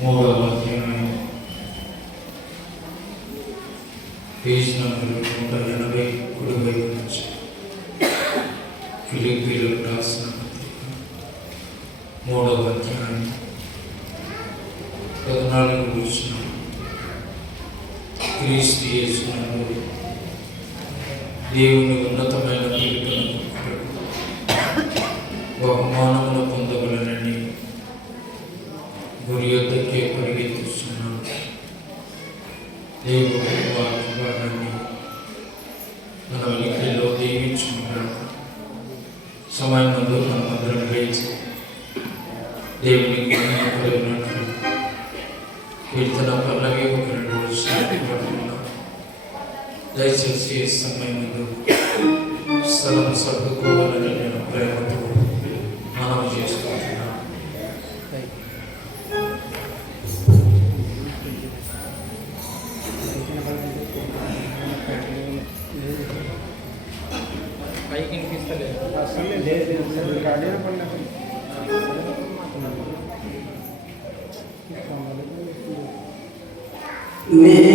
మూడవ అధ్యాయం page number 180 కుడివైపు నుంచి ఫిలిప్పీయులకు రాసిన పత్రిక మూడవ అధ్యాయం 14 వచనం. క్రీస్తు యేసునందు దేవుని ఉన్నతమైన పిలుపునకు బహుమానమును పొందవలనని గురి యొద్దకే పరిగెత్తుతున్నాను. దేవుని వాగ్దానాన్ని మన వెలికిలో దీవించుకున్నాను. సమయం ముందు మనమందరం లేచి దేవునికి ఉన్నట్లు కీర్తన పల్లవి ఒక 2 వర్షాలు పడుతున్నాం. దయచేసి ఈ సమయం ముందు స్థలం సర్దుకోవాలని నేను ప్రేమతో మనవి చేసుకుంటున్నాను. Amen.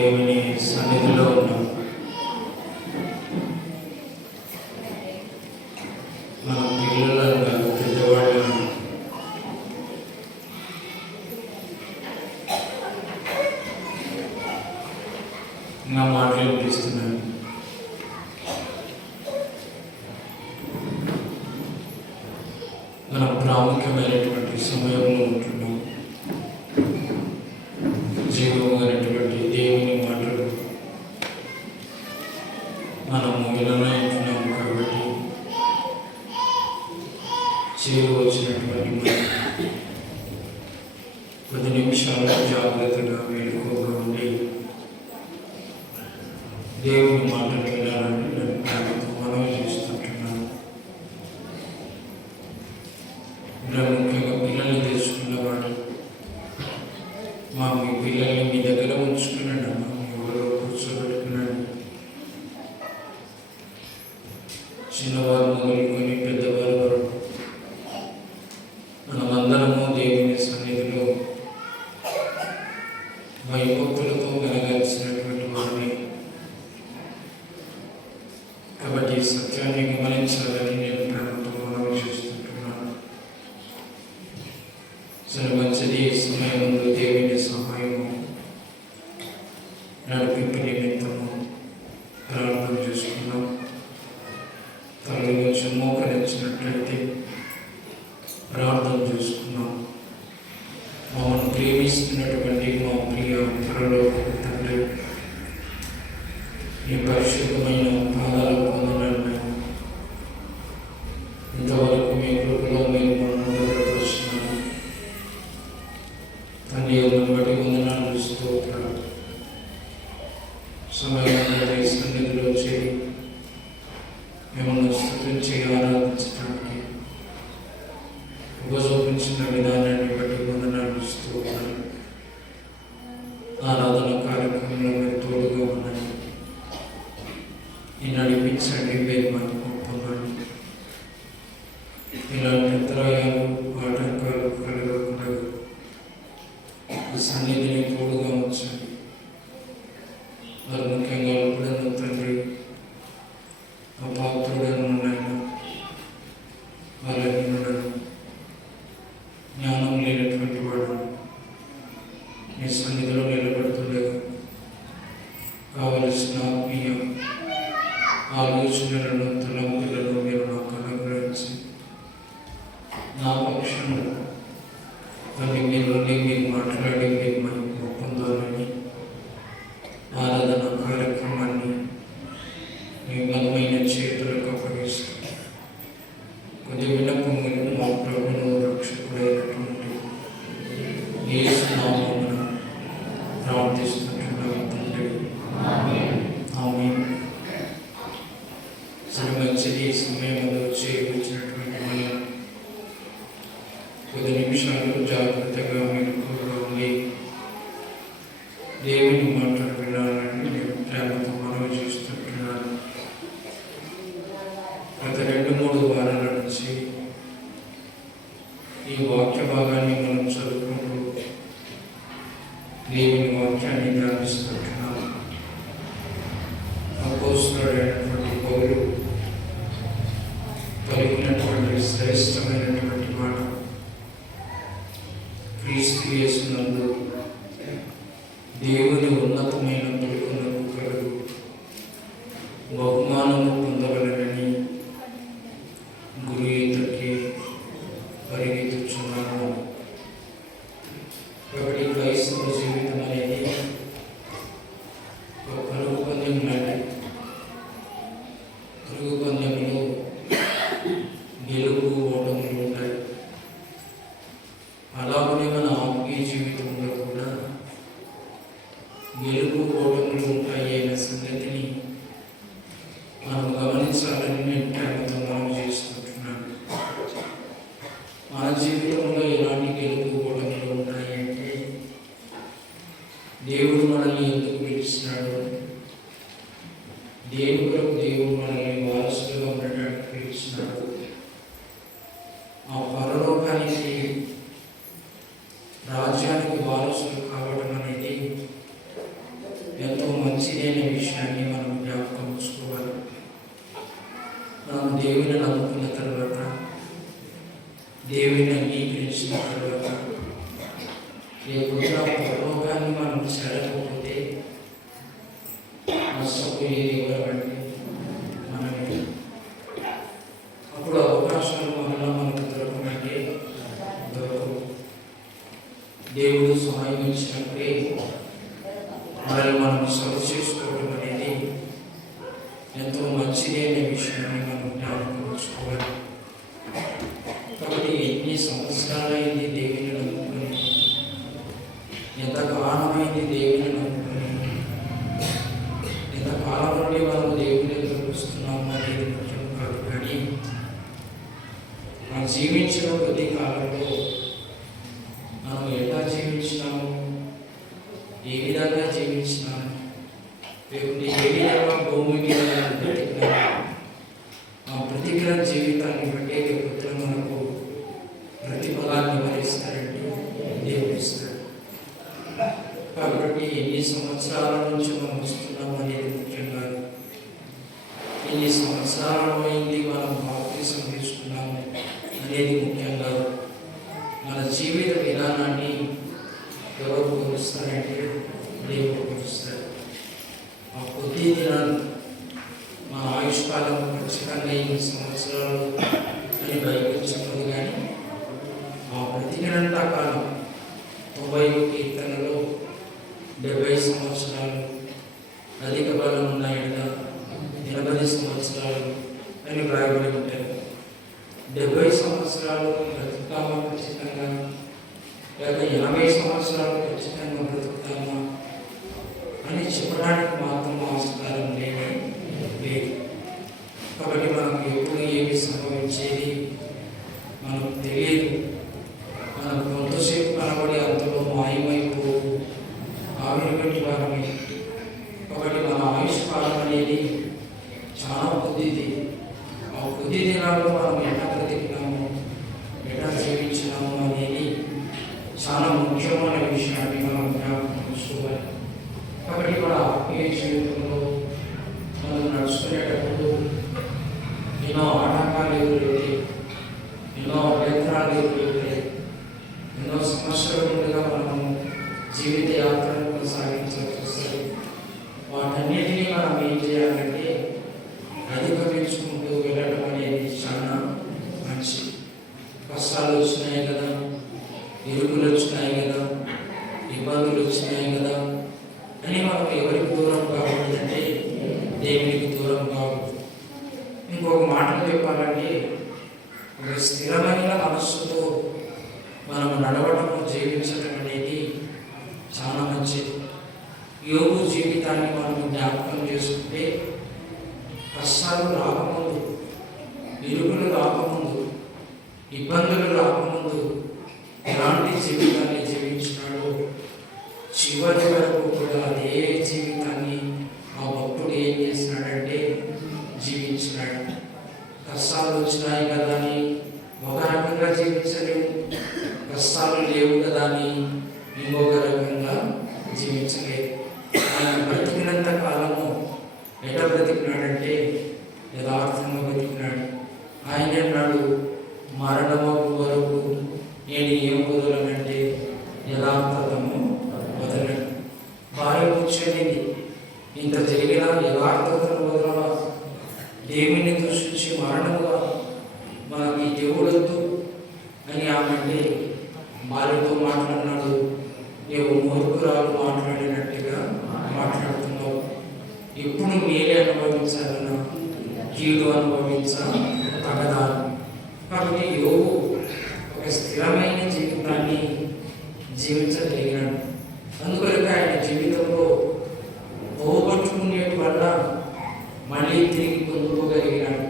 దేవుని సన్నిధిలో ఉన్నాం. మన పిల్లలుగా పెద్దవాళ్ళను నా మాటలు వినిపిస్తున్నాను. మనం ప్రాముఖ్యమైనటువంటి సమయంలో ఉంటున్నాం. జీవమైనటువంటి దేవుని మాటలు మనము విననే ఉంటున్నాం. కాబట్టి చేరు వచ్చినటువంటి మనం 10 నిమిషాలు జాగ్రత్తగా మెలకువగా ఉండి దేవుని మాటలు వినాలని నేను ప్రేమతో మనవి చేస్తుంటున్నాను. ఇలా ముఖ్యంగా పిల్లల్ని తెచ్చుకున్నవాడు, మీ పిల్లల్ని మీ దగ్గర ఉంచుకున్నాడు అమ్మా, మీ ఊళ్ళో కూర్చోబెట్టుకున్నాడు. చిన్నవారు మొదలుకొని పెద్దవారు వరకు మనమందరము దేవుని సన్నిధిలో భయభక్తులతో వెలగాల్సినటువంటి వారిని. కాబట్టి ఈ సత్యాన్ని గమనించాలని నేను ప్రేమతో మనవి చేస్తుంటున్నాను. సరే, మంచిది. సమయం ముందు దేవుని సహాయము నడిపింపు నిమిత్తము ప్రార్థన చేసుకున్నాం. తల్లి వచ్చి మోకరించినట్లయితే ప్రార్థన చేసుకున్నాం. మమ్మల్ని ప్రేమిస్తున్నటువంటి మా ప్రియ పరలోకపు తండ్రి, ఈ పరిశుద్ధమైన పాదాలు పొందడానికి ఇంతవరకు మీ కృపలో మీరు మమ్మల్ని భద్రపరుచున్నారు. తండ్రి బట్టి వందనాలు, స్తోత్రాలు. సమయంలో ఈ సన్నిధిలో చేరి మిమ్మల్ని స్తుతించి ఆరాధించడానికి ఉపజోపించిన విధానాన్ని బట్టి వందనాలు, స్తోత్రాలు. ఆరాధన కార్యక్రమంలో మీరు తోడుగా ఉన్నాయి. ఈ నడిపించండి, మీరు మాకు పొందండి. ఇలాంటి అంతరాయాలు, ఆటంకాలు కలగకుండా ఈ సన్నిధిని తోడుగా ఉంచండి. మరి ముఖ్యంగా ఎప్పుడన్నా తండ్రి అపాత్రుడను ఉన్నాయన, బలహీనుడను, జ్ఞానం లేనటువంటి వాడు మీ సన్నిధిలో నిలబడుతుండగా కావలసిన ఆత్మీయ ఆలోచనలను, తలంపులను మీరు నాకు అనుగ్రహించి నా పక్షంలో తండ్రి మీరు మాట్లాడి మీరు మనకు పొందాలని ఆరాధన కార్యక్రమాన్ని మీ బలమైన చేతులకు అప్పగిస్తూ కొద్ది విన్నపములు మా ప్రభును రక్షకుడైనటువంటి యేసు నామమున ప్రార్థిస్తుంటున్నాము తండ్రి. ఆమేన్. సరే, మంచిది. సమయంలో చేయించినటువంటి మనం 10 నిమిషాలు జాగ్రత్తగా మెలకువగా ఉండి దేవుని మాటలు వినాలని నేను ప్రేమతో మనవి చేస్తుంటున్నాను. గత 2-3 వారాల నుంచి ఈ వాక్య భాగాన్ని మనం చదువుకుంటూ దేవుని వాక్యాన్ని ధ్యానిస్తుంటున్నాము. అపోస్తలుడైనటువంటి పౌలు పలికినటువంటి శ్రేష్టమైనటువంటి మాట, క్రీస్తు యేసునందు దేవుని ఉన్నతమైన పిలుపునకు కలుగు బహుమానము పొందవలనని గురు ఈతకి పరిగెత్తుచున్నాను. కాబట్టి క్రైస్తవ జీవితం అనేది ఒక పరుగు పందెం లాంటి. పరుగు పందెంలో గెలుపు ఓటములు ఉంటాయి. అలాగనే మన ఆత్మీయ జీవితంలో కూడా గెలుపు ఓటములు ఉంటాయి అనే సంగతిని మనం గమనించాలని నేను ప్రేమతో మనం చేస్తుంటున్నాను. మన జీవితంలో ఎలాంటి గెలుపు ఓటములు ఉంటాయి అంటే, దేవుడు మనల్ని ఎందుకు పిలిచినాడు, దేని కొరకు దేవుడు మనల్ని వారసులుగా ఉండటానికి పిలిచినాడు, ఆ పరలోకానికి రాజ్యానికి వారసులు కావడం అనేది ఎంత ఎంతో మంచిదైన విషయాన్ని మనం జ్ఞాపకం ఉంచుకోవాలి. మనం దేవుని నమ్ముకున్న తర్వాత, దేవుని అంగీకరించిన తర్వాత, రేపొద్దున పరలోకాన్ని మనం చేరకపోతే నష్టపోయేది ఎవరంటే మనమే. అప్పుడు అవకాశాలు మనకు దొరకమంటే దొరకవు. దేవుడు సహాయం ఇచ్చినప్పుడే మనల్ని మనం సరి చేసుకోవడం అనేది ఎంతో మంచిదైన విషయాన్ని మనం జ్ఞాపకం ఉంచుకోవాలి. కాబట్టి ఎన్ని సంవత్సరాలైంది దేవుని నమ్ముకొని, ఎంత కాలమైంది దేవుని నమ్ముకొని, ఎంత కాలం నుండి మనం దేవుని ఎదురు వస్తున్నాము అనేది ముఖ్యం కాదు. కానీ మనం జీవించిన కొద్ది కాలంలో మనం ఎలా జీవించినాము, ఏ విధంగా జీవించినాము, లేకుంటే ఏ విధంగా భూమి మీద బ్రతికినాము, ఆ బ్రతికిన జీవితాన్ని బట్టి రేపు మనకు ప్రతిఫలాన్ని భరిస్తారంటే దేవుడు ఇస్తాడు. కాబట్టి ఎన్ని సంవత్సరాల నుంచి మనం వస్తున్నాం అనేది ముఖ్యం కాదు. ఎన్ని సంవత్సరాలు అయింది మనం బాప్తిసం తీసుకున్నాము అనేది ముఖ్యం కాదు. మన జీవిత విధానాన్ని ఎవరు కొలుస్తారంటే దేవుడు కొలుస్తాడు. ఆ కొద్ది దినాలు మన ఆయుష్కాలం ఖచ్చితంగా 8 సంవత్సరాలు అని బైబిల్ చెప్పదు. కానీ ఆ బ్రతికినంత కాలం 90 కీర్తనలో 70 సంవత్సరాలు, అధిక బలం ఉన్నాయి కదా 80 సంవత్సరాలు అని వ్రాయబడి ఉంటాయి. 70 సంవత్సరాలు బ్రతుకుతామా ఖచ్చితంగా, లేక 80 సంవత్సరాలు ఖచ్చితంగా బ్రతుకుతామా అని చెప్పడానికి మాత్రం ఆస్కారం లేదు. కాబట్టి మనకు ఎప్పుడు ఏమి సంభవించేది మనకు తెలియదు. మనకు కొంతసేపు కనబడి అంతలో మాయమైపోవు, ఆవిరి వారమే. కాబట్టి మన ఆయుష్ కాలం అనేది చాలా కొద్దిది. ఆ కొద్ది దినాల్లో మనం ఎలా బ్రతికినాము, ఎలా జీవించినాము అనేది చాలా ముఖ్యమైన విషయాన్ని మనం జ్ఞాపకం చేసుకోవాలి. కాబట్టి మన ఆత్మీయ జీవితంలో మనం నడుచుకునేటప్పుడు ఎన్నో ఆటంకాలు ఎదురవుతాయి, ఎన్నో అభ్యంతరాలు ఎదురవుతాయి, ఎన్నో సమస్యల ముందుగా మనము జీవిత యాత్రను కొనసాగించాల్సి వస్తుంది. వాటన్నిటినీ మనం ఏం చేయాలంటే అధిగమించుకుంటూ వెళ్ళడం అనేది చాలా మంచి. కష్టాలు వచ్చినాయి కదా, ఇరుకులు వచ్చినాయి కదా, ఇబ్బందులు వచ్చినాయి కదా అని మనం ఎవరికి దూరం కాకూడదంటే దేవునికి దూరం కాకూడదు. ఇంకొక మాటలు చెప్పాలంటే ఒక స్థిరమైన మనస్సుతో మనం నడవటము, జీవించడం అనేది చాలా మంచిది. యోగు జీవితాన్ని మనం జ్ఞాపకం చేసుకుంటే కష్టాలు రాకముందు, ఇరుకులు రాకముందు, ఇబ్బందులు రాకముందు ఎలాంటి జీవితాన్ని జీవించినాడో చివరి వరకు కూడా అదే జీవితాన్ని ఆ భక్తుడు ఏం చేసినాడంటే జీవించినాడు. కష్టాలు వచ్చినాయి కదా అని ఒక రకంగా జీవించలేము, కష్టాలు లేవు కదా అని ఇంకొక రకంగా జీవించలేదు. ఆయన బ్రతికినంత కాలము ఎట్లా బ్రతికినాడంటే యథార్థంగా బ్రతికినాడు. ఆయన అన్నాడు, మరణము వరకు నేను ఏం వదలనంటే యథార్థతము వదలను. భార్య కూర్చొని ఇంత జరిగిన యథార్థతను వదలవా, దేవుని దృష్టించి మరణముగా మనకి దేవుడొద్దు అని ఆమె భార్యతో మాట్లాడినాడు. నీవు మూర్ఖురాలు మాట్లాడినట్టుగా మాట్లాడుతున్నావు. ఇప్పుడు మీరే అనుభవించాలన్నా కీడు అనుభవించగదా. కాబట్టి యోగు ఒక స్థిరమైన జీవితాన్ని జీవించగలిగినాడు. అందుకొరకు ఆయన జీవితంలో పోగొట్టుకునే వల్ల మళ్ళీ తిరిగి పొందుకోగలిగినాడు.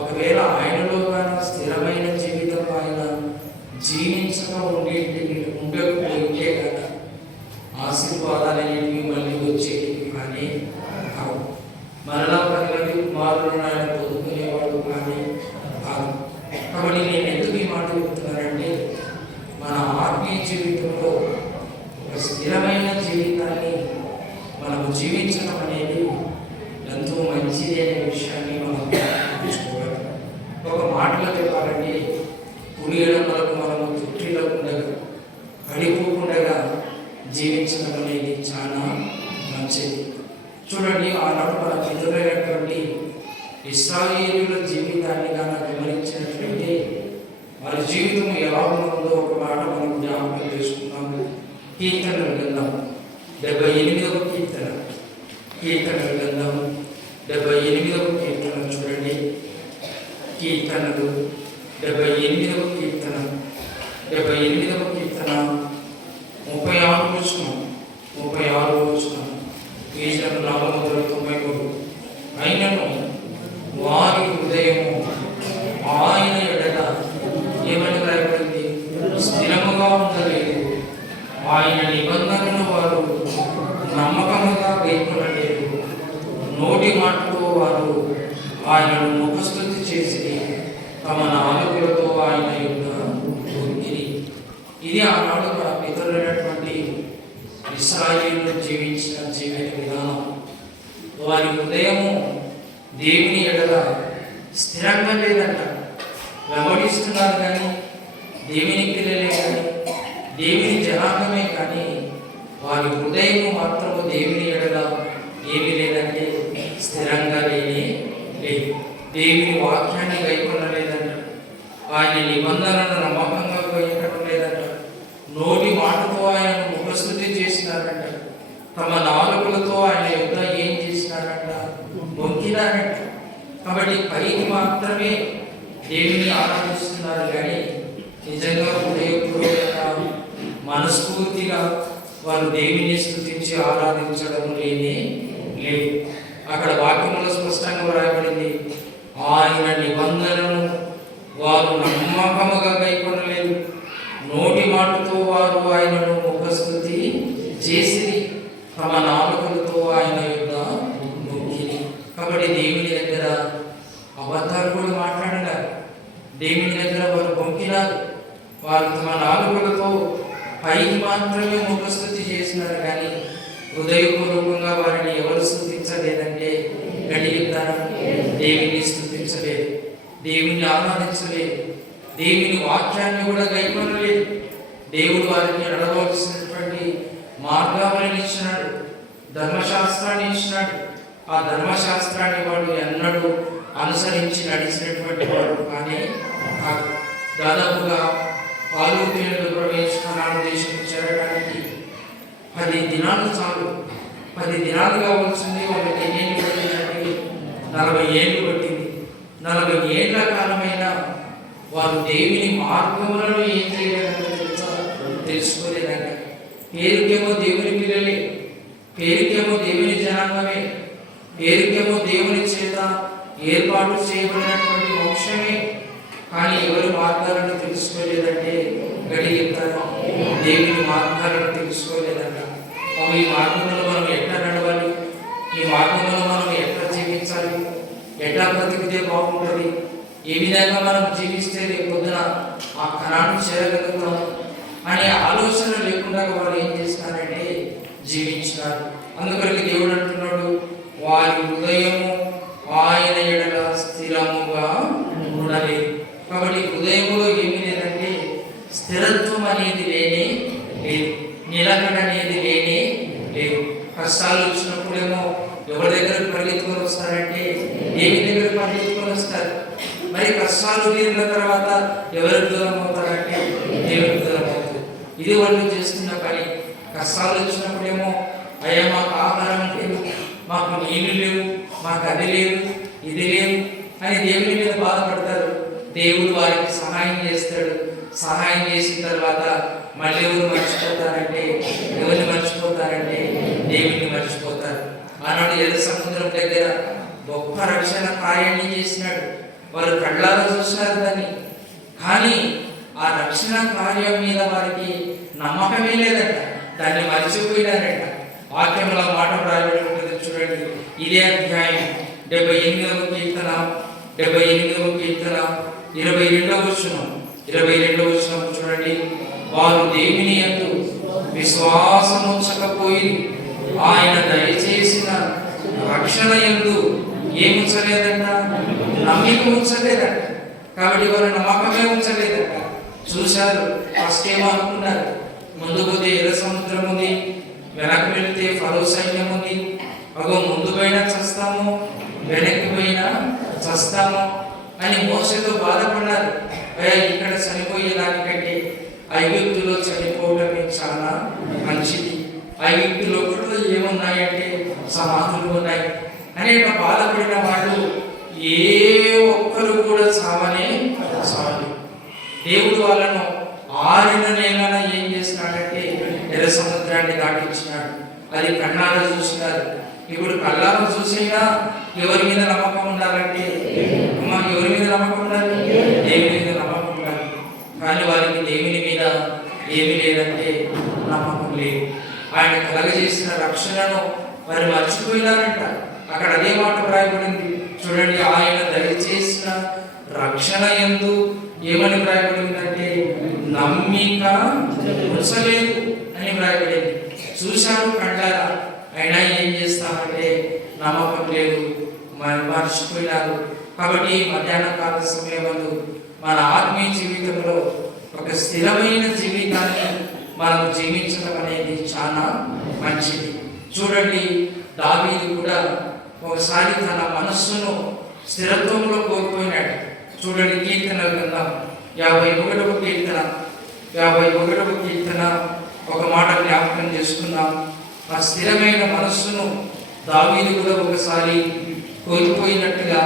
ఒకవేళ ఆయనలో కానీ స్థిరమైన జీవితం ఆయన జీవించగా ఉండకపోతే కదా ఆశీర్వాదాలు అనేవి మళ్ళీ వచ్చేవి కానీ కావు. మరలా 10 కుమారులను ఆయన పొందుకునేవాడు కానీ కాదు. కాబట్టి నేను ఎందుకు ఈ మాట చెప్తున్నానంటే మన ఆత్మీయ జీవితంలో ఒక స్థిరమైన జీవితాన్ని మనము జీవించడం అనేది ఎంతో మంచిది అనే విషయాన్ని మనం గుర్తుంచుకోవాలి. ఒక మాటలో చెప్పాలంటే కుడియడం వరకు మనము తుట్టిల్లకుండా పడిపోకుండా జీవించడం అనేది చాలా మంచిది. చూడండి, ఆనాడు మన పితరులైనటువంటి ఇశ్రాయేలీయుల జీవితాన్ని కనుక గమనించినట్లయితే వారి జీవితం ఎలా ఉందో ఒక మాట మనం జ్ఞాపకం చేసుకున్నాము. కీర్తనలు గ్రంథం 78వ కీర్తనలు గ్రంథం 78వ కీర్తన చూడండి. కీర్తనలు 78వ కీర్తన 36 వచనం కీర్తన 493. అయినను వారి హృదయము ఆయన ఎడల ఏమని రాయబడింది? స్థిరముగా ఉండలేదు. ఆయన నిబంధనను వారు నమ్మకముగా గైకొనలేదు. నోటి మాటతో వారు ఆయనను ముఖస్తుతి చేసి తమ నాలుకలతో ఆయన యొక్క దొరికిరి. ఇది ఆనాడు మన పితరులైనటువంటి ఇశ్రాయేలీయులు జీవించిన జీవన విధానం. వారి హృదయము దేవుని ఎడల స్థిరంగా లేదంట. వెంబడిస్తున్నారు కానీ దేవుని పిల్లలే కానీ దేవుని జనాంగమే కానీ వారి హృదయం మాత్రము దేవుని ఎడల ఏమీ లేదంటే స్థిరంగా లేదు. దేవుని వాక్యాన్ని గైకొనలేదంట. ఆయన నిబంధనలను నమ్మకంగా గైకొనడం లేదంట. నోటి మాటతో ఆయన ముఖస్తుతి చేసినారంట. తమ నాలుకలతో ఆయన యుద్ధ ఏం చేసినారంట? మొక్కినారంట. కాబట్టి పైకి మాత్రమే దేవుని ఆరాధిస్తున్నారు కానీ నిజంగా హృదయపూర్వకంగా మనస్ఫూర్తిగా వారు దేవుని స్తుతించి ఆరాధించడం లేదు. అక్కడ వాక్యంలో స్పష్టంగా రాయబడింది, ఆయన నిబంధనను వారు నమ్మకముగా గైకొనలేదు. నోటి మాటతో వారు ఆయనను ముఖస్తుతి చేసి తమ నాలుకలతో ఆయన యొక్క మొక్కిరి. కాబట్టి దేవుని దగ్గర అబద్ధాలు కూడా మాట్లాడినారు. దేవుని దగ్గర వారు మొక్కినారు. వారు తమ నాలుకలతో పైకి మాత్రమే ముఖస్తుతి చేసినారు కానీ హృదయపూర్వకంగా వారిని ఎవరు స్తుతించలేదంటే గడిగిద్దారు. దేవుని స్తుతించలేదు, దేవుని ఆరాధించలేదు, దేవుని వాక్యాన్ని కూడా గైకొనలేదు. దేవుడు వారికి నడవలసినటువంటి మార్గాలను ఇచ్చినాడు, ధర్మశాస్త్రాన్ని ఇచ్చినాడు. ఆ ధర్మశాస్త్రాన్ని వాడు ఎన్నడూ అనుసరించి నడిచినటువంటి వాడు కానీ దాదాపుగా పాలు తేనెలు ప్రవేశిస్తున్నాడు. దేశం చేరడానికి 10 దినాలు చాలు. 10 దినాలు కావాల్సింది వాళ్ళకి ఎన్ని పట్టిందంటే 40 ఏళ్ళు పట్టింది. 40 ఏళ్ల కాలమైన వారు దేవుని మార్గములను ఏం చేయలేదంటే తెలుసుకోలేదంట. పేరుకేమో దేవుని పిల్లలే, పేరుకేమో దేవుని జనాంగమే, పేరుకేమో దేవుని చేత ఏర్పాటు చేయబడినటువంటి వంశమే. కానీ ఎవరి మార్గాలను తెలుసుకోలేదంటే గడిగిస్తారు. దేవుని మార్గాలను తెలుసుకోలేదంట. ఈ మార్గంలో మనం ఎట్లా నడవాలి, ఈ మార్గంలో మనం ఎట్లా జీవించాలి, ఎట్లా బ్రతికితే బాగుంటుంది, ఏ విధంగా మనం జీవిస్తే రేపు పొద్దున ఆ కణాన్ని చేరగలుగుతాం అనే ఆలోచన లేకుండా వారు ఏం చేస్తున్నారంటే జీవించినారు. అందుకని దేవుడు అంటున్నాడు, వారి హృదయము ఆయన ఎడల స్థిరముగా ఉండలేదు. కాబట్టి హృదయంలో ఏమీ లేదంటే స్థిరత్వం అనేది లేనే లేదు, నిలకడ అనేది లేనే లేదు. కష్టాలు వచ్చినప్పుడేమో ఎవరి దగ్గరకు పరిగెత్తుకొని వస్తారంటే దేవుని దగ్గర పరిగెత్తుకొని వస్తారు. మరి కష్టాలు తీరిన తర్వాత ఎవరికి దూరం అవుతారంటే దేవునికి దూరం అవుతారు. ఇది వాళ్ళు చేస్తున్న పని. కష్టాలు వచ్చినప్పుడేమో అయ్యా మాకు ఆహారం లేదు, మాకు నీళ్లు లేవు, మాకు అది లేదు, ఇది లేదు అని దేవుని మీద బాధపడతారు. దేవుడు వారికి సహాయం చేస్తాడు. సహాయం చేసిన తర్వాత మళ్ళీ ఎవరు మర్చిపోతారంటే ఎవరిని మర్చిపోతారంటే దేవుడిని మర్చిపోతారు. ఆనాడు ఎర్ర సముద్రం దగ్గర గొప్ప రక్షణ కార్యాన్ని చేసినాడు. వారు కళ్ళారా చూసినారు దాన్ని. కానీ ఆ రక్షణ కార్యం మీద వారికి నమ్మకమే లేదంట. దాన్ని మర్చిపోయినారంట. వాక్యంలో మాట రాయబడి ఉంటుంది చూడండి. ఇదే అధ్యాయం 78వ కీర్తన 22వ వచనం చూడండి. వారు దేవుని యందు విశ్వాసముంచకపోయి ఆయన దయచేసిన రక్షణ యందు ఏముంచలేదంట, నమ్మిక ఉంచలేదంట. కాబట్టి వారు నమ్మకమే ఉంచలేదంట. చూశారు, ఫస్ట్ ఏమో అనుకున్నారు, ముందు పోతే ఎర్ర సముద్రం ఉంది, వెనక్కి వెళితే ఫరో సైన్యం ఉంది, అగో ముందు పోయినా చస్తాము, వెనక్కి పోయినా చస్తాము అని మోసతో బాధపడ్డారు. ఇక్కడ చనిపోయేదానికంటే ఐగుప్తులో చనిపోవడమే చాలా మంచిది, ఐగుప్తులో కూడా ఏమున్నాయంటే సమాధులు ఉన్నాయి అని బాధపడిన వాళ్ళు ఏ ఒక్కరు కూడా చావనే చాలు. దేవుడు వాళ్ళను ఆరిన నేలన ఏం చేస్తున్నాడంటే ఎర్ర సముద్రాన్ని దాటించినాడు. అది కళ్ళారా చూసినారు. ఇప్పుడు కళ్ళారా చూసినా ఎవరి మీద నమ్మకం ఉండాలంటే ఎవరి మీద నమ్మకం ఉండాలి? దేవుని మీద నమ్మకం ఉండాలి. కానీ వారికి దేవుని మీద ఏమి లేదంటే నమ్మకం లేదు. ఆయన కలగజేసిన రక్షణను వారు మర్చిపోయినారంట. అక్కడ అదే మాట వ్రాయబడింది చూడండి, ఆయన దయచేసిన రక్షణ యందు ఏమని వ్రాయబడిందంటే నమ్మిక ఉంచలేదు అని వ్రాయబడింది. చూశారు కళ్ళారా, అయినా ఏం చేస్తామంటే నమ్మకం లేదు, మర్చిపోయినారు. కాబట్టి మధ్యాహ్న కాల సమయంలో మన ఆత్మీయ జీవితంలో ఒక స్థిరమైన జీవితాన్ని మనం జీవించడం అనేది చాలా మంచిది. చూడండి, దావీదు కూడా ఒకసారి తన మనస్సును స్థిరత్వంలో కోల్పోయినాడు. చూడండి, కీర్తన గ్రంథం 51వ కీర్తన ఒక మాట జ్ఞాపకం చేసుకుందాం. ఆ స్థిరమైన మనస్సును దావీదు కూడా ఒకసారి కోల్పోయినట్టుగా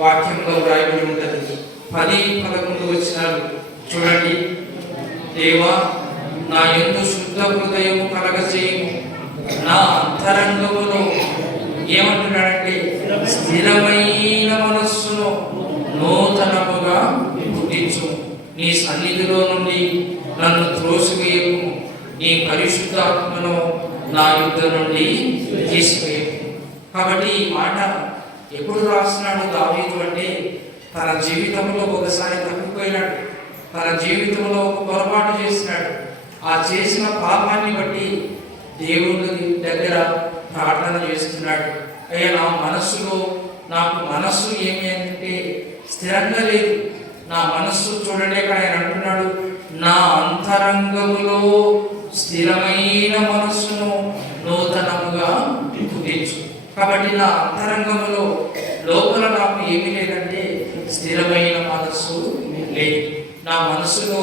వాక్యంలో వ్రాయబడి ఉంటుంది. 10-11 వచనాలు చూడండి. దేవా, నా యందు శుద్ధ హృదయము కలగచేయము, నా అంతరంగములో ఏమంటున్నాడంటే స్థిరమైన మనస్సును నూతనముగా పుట్టించు, నీ సన్నిధిలో నుండి నన్ను త్రోసివేయకు, నీ పరిశుద్ధాత్మను నా యుద్ధ నుండి తీసివేయకు. కాబట్టి ఈ మాట ఎప్పుడు రాస్తున్నాడు దావీదు అంటే తన జీవితంలో ఒకసారి తప్పిపోయినాడు, తన జీవితంలో ఒక పొరపాటు చేసినాడు. ఆ చేసిన పాపాన్ని బట్టి దేవుని దగ్గర ప్రార్థన చేస్తున్నాడు. అయ్యా, నా మనస్సులో నాకు మనస్సు ఏమి అంటే స్థిరంగా లేదు. నా మనస్సు చూడండి, అక్కడ ఆయన అంటున్నాడు, నా అంతరంగములో స్థిరమైన మనస్సును నూతనముగా పుట్టించు. కాబట్టి నా అంతరంగములో లోపల నాకు ఏమి లేదంటే స్థిరమైన మనస్సు లేదు. నా మనస్సులో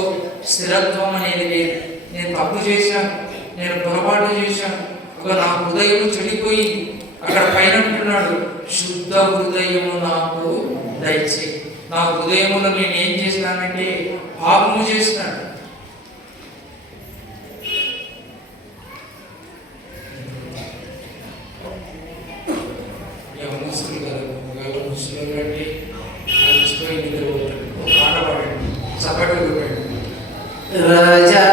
స్థిరత్వం అనేది లేదు. నేను తప్పు చేశాను, నేను పొరపాటు చేశాను, నా హృదయం చెడిపోయింది. అక్కడ పైన అంటున్నాడు, శుద్ధ హృదయము నాకు దయచేయి. నా హృదయములో నేను ఏం చేసినానంటే పాపము చేసినాను. రాజా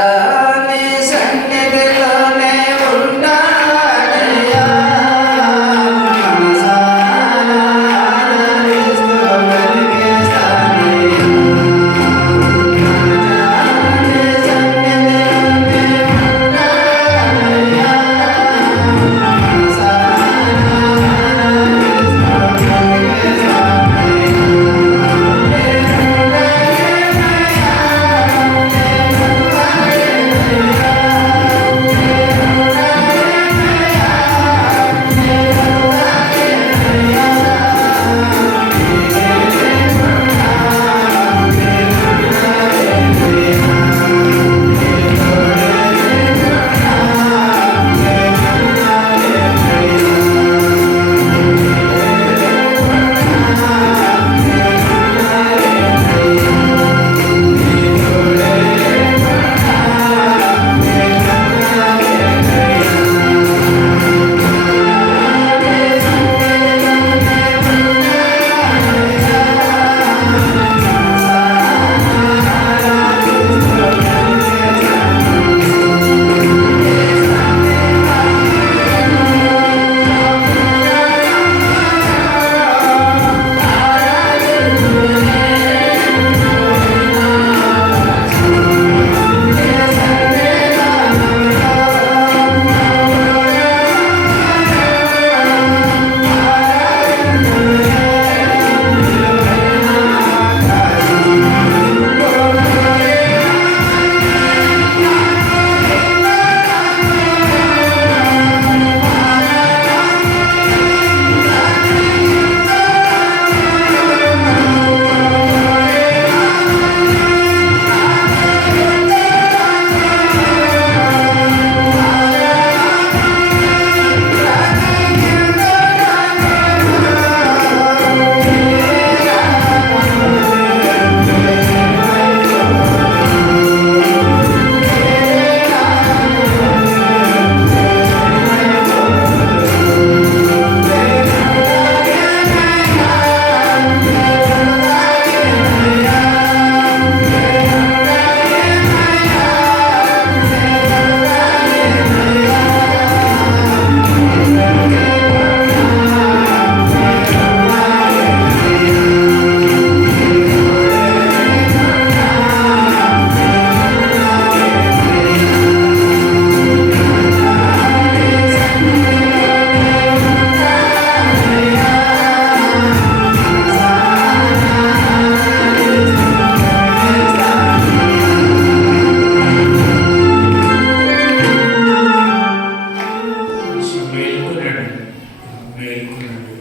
ఉంటున్నాడు.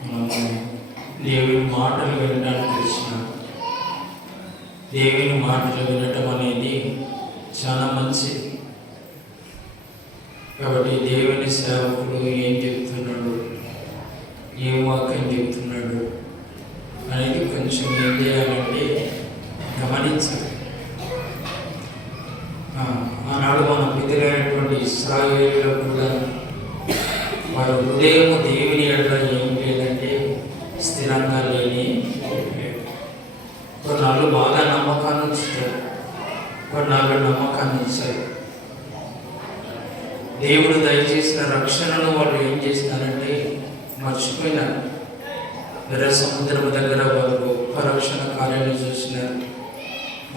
మనము దేవుని మాటలు వినడానికి వచ్చినాం. దేవుని మాటలు వినటం అనేది చాలా మంచిది. కాబట్టి దేవుని సేవకుడు ఏం చెప్తున్నాడు, ఏం వాక్యం చెప్తున్నాడు అనేది కొంచెం ఏం చేయాలంటే గమనించాలి. ఆనాడు మన పితరైనటువంటి ఇశ్రాయేలులో కూడా వారి హృదయం దేవుని ఎడల ఏం లేదంటే స్థిరంగా లేని. కొన్నాళ్ళు బాగా నమ్మకాన్ని ఉంచుతారు, కొన్నాళ్ళు నమ్మకాన్ని ఉంచారు. దేవుడు దయచేసిన రక్షణను వాళ్ళు ఏం చేసినారంటే మర్చిపోయినారు. వేరే సముద్రం దగ్గర వాళ్ళు గొప్ప రక్షణ కార్యాలు చూసినారు.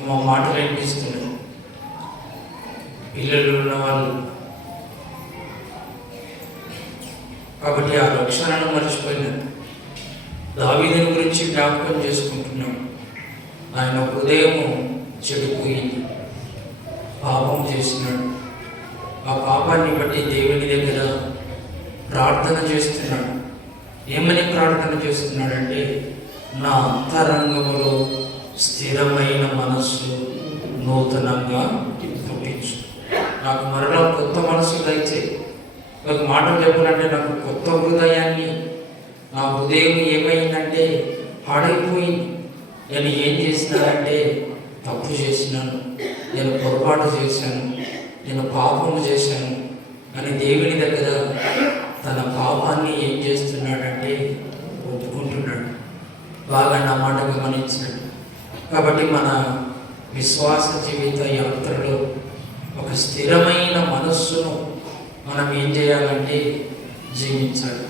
మా మాటలు వినిపిస్తున్నాయి. పిల్లలు ఉన్నవాళ్ళు కాబట్టి ఆ రక్షణను మర్చిపోయినారు. దావీదుని గురించి జ్ఞాపకం చేసుకుంటున్నాం. ఆయన హృదయము చెడిపోయింది, పాపం చేసినాడు. ఆ పాపాన్ని బట్టి దేవుని దగ్గర ప్రార్థన చేస్తున్నాడు. ఏమని ప్రార్థన చేస్తున్నాడంటే, నా అంతరంగములో స్థిరమైన మనస్సు నూతనంగా పుట్టించు, నాకు మరలా కొత్త మనస్సు దయచేయి. ఒక మాట చెప్పాలంటే నాకు కొత్త హృదయాన్ని, నా హృదయం ఏమైందంటే పాడైపోయింది. నేను ఏం చేసినానంటే తప్పు చేసినాను, నేను పొరపాటు చేశాను, నేను పాపము చేశాను అని దేవుని దగ్గర తన పాపాన్ని ఏం చేస్తున్నాడంటే ఒప్పుకుంటున్నాడు. బాగా నా మాట గమనించాడు. కాబట్టి మన విశ్వాస జీవిత యాత్రలో ఒక స్థిరమైన మనస్సును మనం ఏం చేయాలంటే జీవించాలి.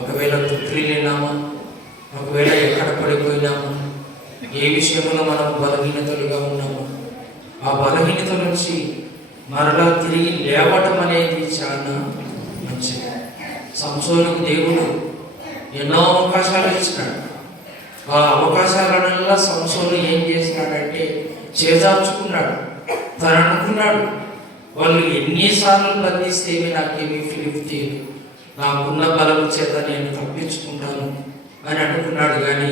ఒకవేళ తుట్టిల్లినామా, ఒకవేళ ఎక్కడ పడిపోయినామా, ఏ విషయంలో మనం బలహీనతలుగా ఉన్నామో ఆ బలహీనత నుంచి మరలా తిరిగి లేవటం అనేది చాలా మంచిది. సంసోనుకు దేవుడు ఎన్నో అవకాశాలు ఇచ్చినాడు. ఆ అవకాశాలనల్లా సంసోను ఏం చేసినాడంటే చేజార్చుకున్నాడు. తను అనుకున్నాడు, వాళ్ళు ఎన్నిసార్లు బంధిస్తే నాకేమీ ఫిలిప్ తీరు, నాకున్న బలం చేత నేను తప్పించుకుంటాను అని అనుకున్నాడు. కానీ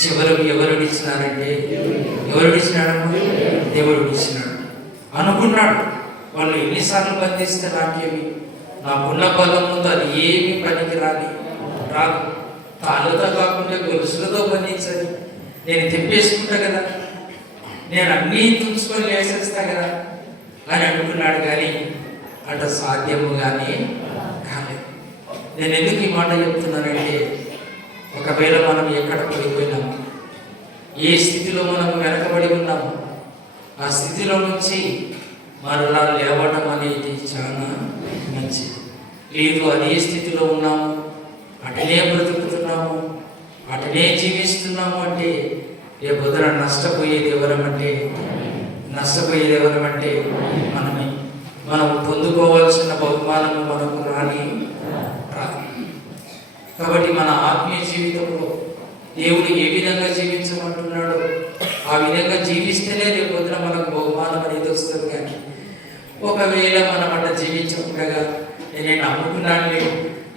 చివరికి ఎవరు ఇచ్చినారంటే ఎవరు ఇచ్చినాడు? దేవుడు ఇచ్చినాడు. అనుకున్నాడు, వాళ్ళు ఎన్నిసార్లు బంధిస్తే నాకేమి, నాకున్న బలంతో అది ఏమి పనికి రాదు. తాళ్ళతో కాకుండా గొలుసులతో బంధించని నేను తెప్పేసుకుంటా కదా, నేను అన్నీ తుంచుకొని వేసేస్తా కదా అని అనుకున్నాడు. కానీ అట సాధ్యముగానే కాలేదు. నేను ఎందుకు ఈ మాట చెప్తున్నానంటే, ఒకవేళ మనం ఎక్కడ పడిపోయినాము, ఏ స్థితిలో మనం వెనకబడి ఉన్నాము, ఆ స్థితిలో నుంచి మరలా లేవడం అనేది చాలా మంచిది. లేదు అదే స్థితిలో ఉన్నాము, అటనే బ్రతుకుతున్నాము, అటనే జీవిస్తున్నాము అంటే రేపొద్దున నష్టపోయేది ఎవరమంటే మనమే. మనం పొందుకోవాల్సిన బహుమానము మనకు రాదు. కాబట్టి మన ఆత్మీయ జీవితంలో దేవుడు ఏ విధంగా జీవించమంటున్నాడో ఆ విధంగా జీవిస్తేనే రేపొద్దున మనకు బహుమానం అనేది వస్తుంది. కానీ ఒకవేళ మనం అట్లా జీవించకుండా నేను నమ్ముకున్నాను,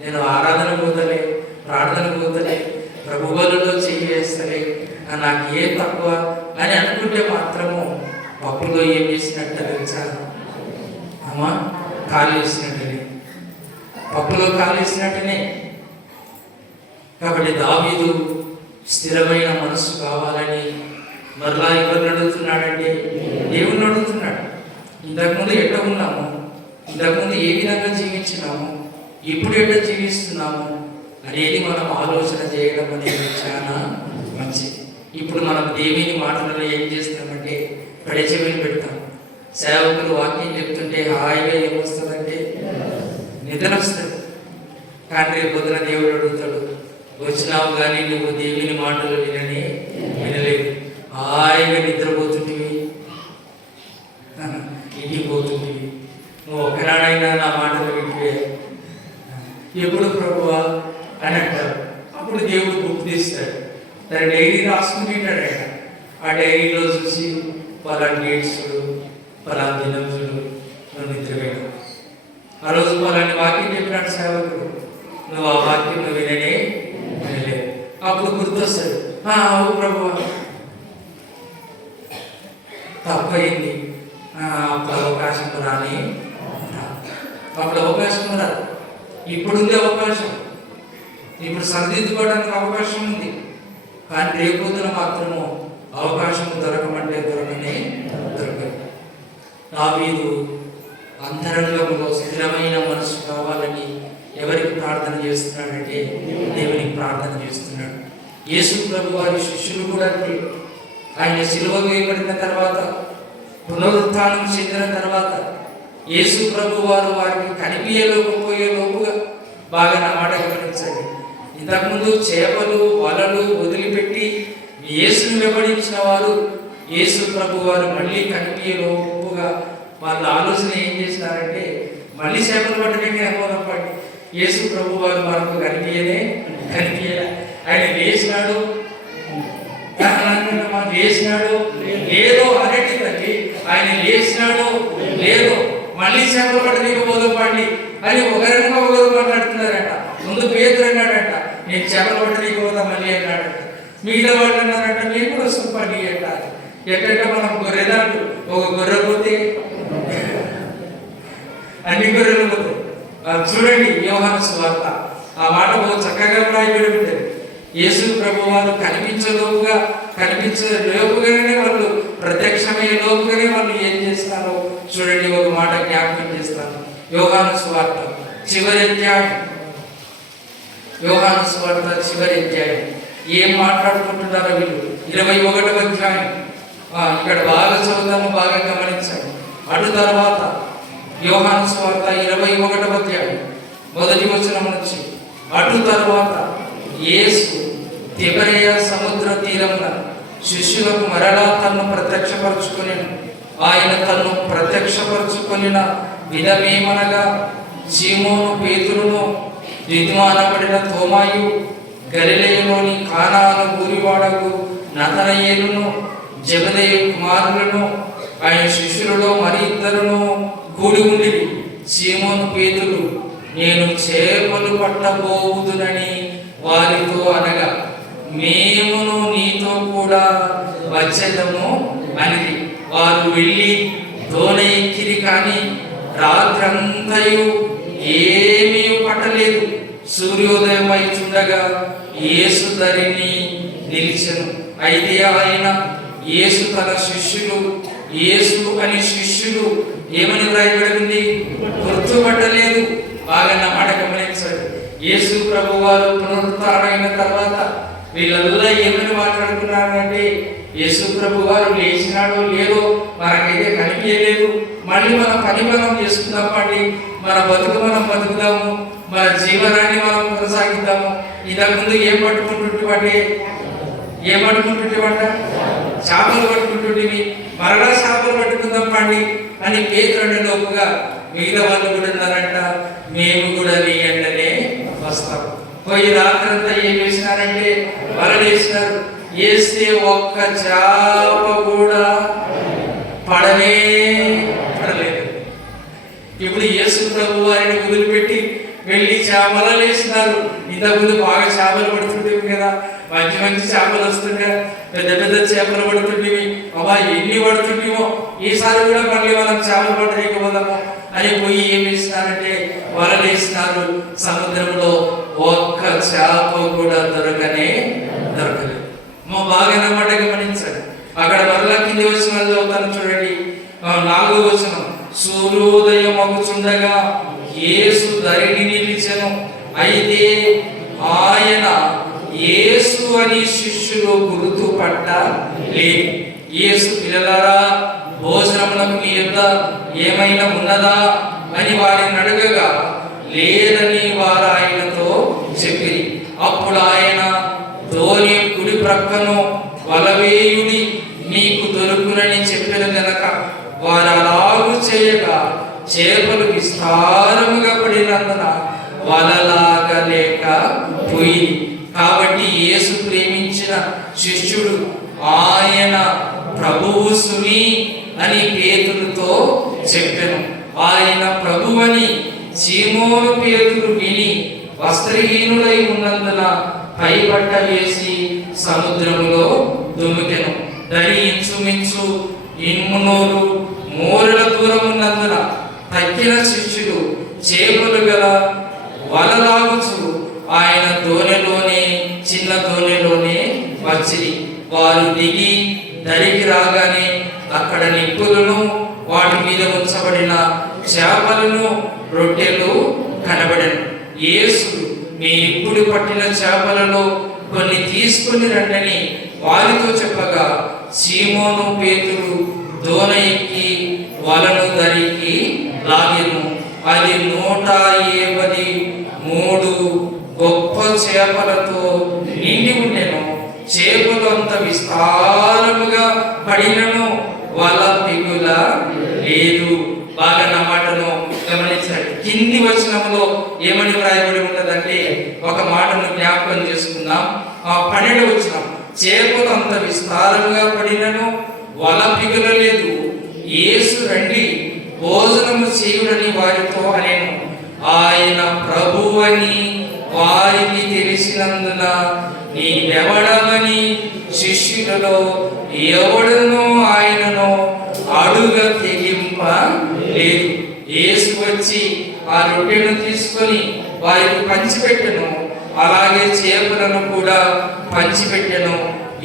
నేను ఆరాధన పోతలే, ప్రార్థన పోతలే, ప్రభువులలో చేస్తలే, నాకు ఏం తక్కువ అని అనుకుంటే మాత్రము పప్పులో ఏం వేసినట్టు తెలుసా అమ్మా? కాలు వేసినట్టునే, పప్పులో కాలు వేసినట్టునే. కాబట్టి దావీదు స్థిరమైన మనస్సు కావాలని మరలా ఎవరిని అడుగుతున్నాడంటే దేవుణ్ణి అడుగుతున్నాడు. ఇంతకుముందు ఎట్లా ఉన్నాము, ఇంతకుముందు ఏ విధంగా జీవించినాము, ఇప్పుడు ఎట్లా జీవిస్తున్నాము అనేది మనం ఆలోచన చేయడం అనేది చాలా మంచిది. ఇప్పుడు మనం దేవుని మాటలలో ఏం చేస్తామంటే పడిచెవిని పెడతాం. సేవకులు వాక్యం చెప్తుంటే హాయిగా ఏమొస్తుందంటే నిద్ర వస్తుంది. కానీ రేపు పొద్దున దేవుడు అడుగుతాడు, వచ్చినావు కానీ నువ్వు దేవుని మాటలు వినలేదు, హాయిగా నిద్రపోతుంటివి, ఇంటికి పోతుంటివి, నువ్వు ఒక్కనాడైనా నా మాటలు వింటివే, ఎప్పుడు ప్రభువా అని అంటారు. అప్పుడు దేవుడు బుక్ తీస్తాడు, తన డైరీ రాసుకుంటుంటాడట. ఆ డైరీలో చూసి పలానా డేట్సుడు, పలానా దినంసుడు నువ్వు నిద్రపోయాడు, ఆ రోజు పలాని వాక్యం చెప్పినాడు సేవకుడు, నువ్వు ఆ వాక్యం విననే వినలేదు. అప్పుడు గుర్తొస్తాడు, అవు ప్రభు తప్పయింది, అప్పుడు అవకాశం రాని, అప్పుడు అవకాశం రాదు. ఇప్పుడుంది అవకాశం, ఇప్పుడు సరిదిద్దుకోవడానికి అవకాశం ఉంది. కానీ రేపొద్దున మాత్రము అవకాశం దొరకమంటే దొరకనే దొరకదు. దావీదు అంతరంగంలో స్థిరమైన మనసు కావాలని ఎవరికి ప్రార్థన చేస్తున్నాడంటే దేవునికి ప్రార్థన చేస్తున్నాడు. యేసు ప్రభు వారి శిష్యులు కూడా ఆయన సిలువ వేయబడిన తర్వాత, పునరుత్థానం చెందిన తర్వాత యేసు ప్రభు వారు వారికి కనిపించలేకపోయేలోపుగా బాగా నా మాట గమనించండి. ఇంతకుముందు చేపలు వలలు వదిలిపెట్టి యేసును వెంబడించిన వారు యేసు ప్రభు వారు మళ్ళీ కనిపించలోపుగా వాళ్ళ ఆలోచన ఏం చేసినారంటే మళ్ళీ చేపలు పట్టడానికి అనుకోనప్పటి యేసు ప్రభు వారు మనకు కనిపించలే. ఆయన లేచినాడు లేదో అనేటి తల్లి, ఆయన లేచినాడు లేదో మళ్ళీ చేపలు పట్టడానికి పోదాం అని ఒకరిగా ఒకరు మాట్లాడుతున్నారట. ముందు పేదలు అన్నాడట, నేను చేపలు పట్టడానికి పోదాం మళ్ళీ అన్నాడట. మిగతా వాళ్ళు అన్నారట, మేము కూడా వస్తాం పండి అంటారు. ఎక్కడంటే మనం గొర్రెదాంటు ఒక గొర్రె పోతే అన్ని గొర్రెలు పోతాయి. చూడండి యోహాను సువార్త, ఆ మాట చక్కగా రాయబడి ఉంటుంది. యేసు ప్రభు వారు కనిపించలేపుగానే వాళ్ళు ప్రత్యక్షమయ్యే లోపుగానే వాళ్ళు ఏం చేస్తారో చూడండి. ఒక మాట జ్ఞాపకం చేస్తాను. యోహాను సువార్త చివరి అధ్యాయం, యోహాను సువార్త చివరి అధ్యాయం. ఏం మాట్లాడుకుంటున్నారో వీళ్ళు 21వ అధ్యాయం. ఇక్కడ బాగా చదువుతాము, బాగా గమనించాము. అటు తర్వాత యోహాను సువార్త 21వ అధ్యాయం 1వ వచనం నుంచి, అటు తర్వాత యేసు తిబెరియ సముద్ర తీరమున శిష్యులకు మరలా తన్ను ప్రత్యక్షపరచుకొని, ఆయన తన్ను ప్రత్యక్షపరచుకొనిన విధమేమనగా సీమోను పేతురును, దిద్మానబడిన తోమాయు, గలిలయలోని కానాను ఊరివాడకు నతనయేలును, జెబెదయి కుమారులను, ఆయన శిష్యులలో మరి ఇద్దరును కూడి ఉండి సీమోను పేతురు, నేను చేపలు పట్టబోదునని వారితో అనగా, మేమును నీతో కూడా వచ్చేదము అనేది. వారు వెళ్ళి దోణి ఎక్కిరి, కానీ రాత్రంతయు ఏమీ పట్టలేదు. సూర్యోదయం అయిచుండగా యేసు దరిని నిలిచెను. అయితే ఆయన యేసు తన శిష్యులు, యేసు అని శిష్యులు ఏమని వ్రాయబడింది గుర్తుపట్టలేదు. బాగా నా మాట గమనించండి. యేసు ప్రభు వారు పునరుత్థానమైన తర్వాత వీళ్ళల్లా ఏమని మాట్లాడుతున్నారంటే, యేసు ప్రభు వారు లేచినాడో లేదో మనకైతే కనిపించలేదు, మళ్ళీ మన పని మనం చేసుకుందామండి, మన బతుకు మనం బతుకుదాము, మన జీవనాన్ని మనం కొనసాగిద్దాము. ఇంతకుముందు ఏం పట్టుకుంటుంటే చేపలు పట్టుకుంటుంటివి, మరలా చేపలు పట్టుకుందాం పండి అని పేతురు లోపుగా మిగతా వాళ్ళు కూడా ఉన్నారంట, మేము కూడా నీ ఎండనే వస్తాం. పోయి రాత్రంతా ఏం వేసినారంటే వలలు వేసినారు. వేస్తే ఒక్క చేప కూడా పడలేదు. ఇప్పుడు యేసు ప్రభు వారిని వదిలిపెట్టి వెళ్ళి చేపలు వేసినారు. ఇంతకుముందు బాగా చేపలు పడుతుండేవి కదా, మంచి మంచి చేపలు వస్తుండే, పెద్ద పెద్ద చేపలు పడుతుండేవి. అబ్బా ఎన్ని పడుతుండేమో, ఈసారి కూడా మళ్ళీ మనం చేపలు పట్టలేకపోదాము అని పోయి ఏం వేసినారంటే వలలు వేసినారు. సముద్రంలో ఒక్క చేప కూడా దొరకలేదు. బాగా అన్నమాట గమనించండి. అక్కడ మరలా కింది వచనాలు చదువుతాను చూడండి. 4వ వచనం, సూర్యోదయం అగుచుండగా యేసు దరిని నిలిచెను. అయితే ఆయన యేసు అని శిష్యులు గుర్తుపట్టలేదు. యేసు పిల్లలారా, భోజనములకు మీ యొద్ద ఏమైనా ఉన్నదా అని వారిని అడగగా లేదని వారు ఆయనతో చెప్పిరి. అప్పుడు ఆయన, ధోని కుడి ప్రక్కను వలవేయుడి మీకు దొరుకునని చెప్పిన గనక వారు అలాగు చేయగా చేపలు విస్తారముగా పడినందున వలలాగా లేక పోయి. కాబట్టి యేసు ప్రేమించిన శిష్యుడు ఆయన ప్రభువు సుని అని పేతురుతో చెప్పెను. ఆయన ప్రభువని సీమోను పేతురు విని వస్త్రహీనుడై ఉన్నందున పైబట్ట వేసి సముద్రములో దుమికెను. దరి ఇంచుమించు 800 మూరల దూరం ఉన్నందున తక్కిన శిష్యులు చేపలు గల వలలాగుచు ఆయన చిన్న దోణిలోనే వచ్చిరి. వారు దిగి దరికి రాగానే అక్కడ నిప్పులను, వాటి మీద ఉంచబడిన చేపలను, రొట్టెలు కనబడెను. యేసు, మీరిప్పుడు పట్టిన చేపలలో కొన్ని తీసుకుని రండని వారితో చెప్పగా, సీమోను పేతురు దోణ ఎక్కి వలను దరికి లాగెను. అది 153 గొప్ప చేపలతో నిండి ఉండెను. చేపలు అంత విస్తారముగా పడినను వల పిగుల లేదు. బాగా నా మాటను గమనించండి. కింది వచనంలో ఏమని వ్రాయబడి ఉన్నదంటే, ఒక మాటను జ్ఞాపకం చేసుకుందాం. 12వ వచనం, చేపలు అంత విస్తారముగా పడినను వల పిగులలేదు. యేసు రండి భోజనము చేయుడని వారితో అనెను. ఆయన ప్రభువని వారికి తెలిసినందున నీవెవడవని శిష్యులలో ఎవడనో ఆయనను అడుగ తెగింప లేదు. యేసు వచ్చి ఆ రొట్టెను తీసుకొని వారికి పంచిపెట్టెను. అలాగే చేపలను కూడా పంచిపెట్టెను.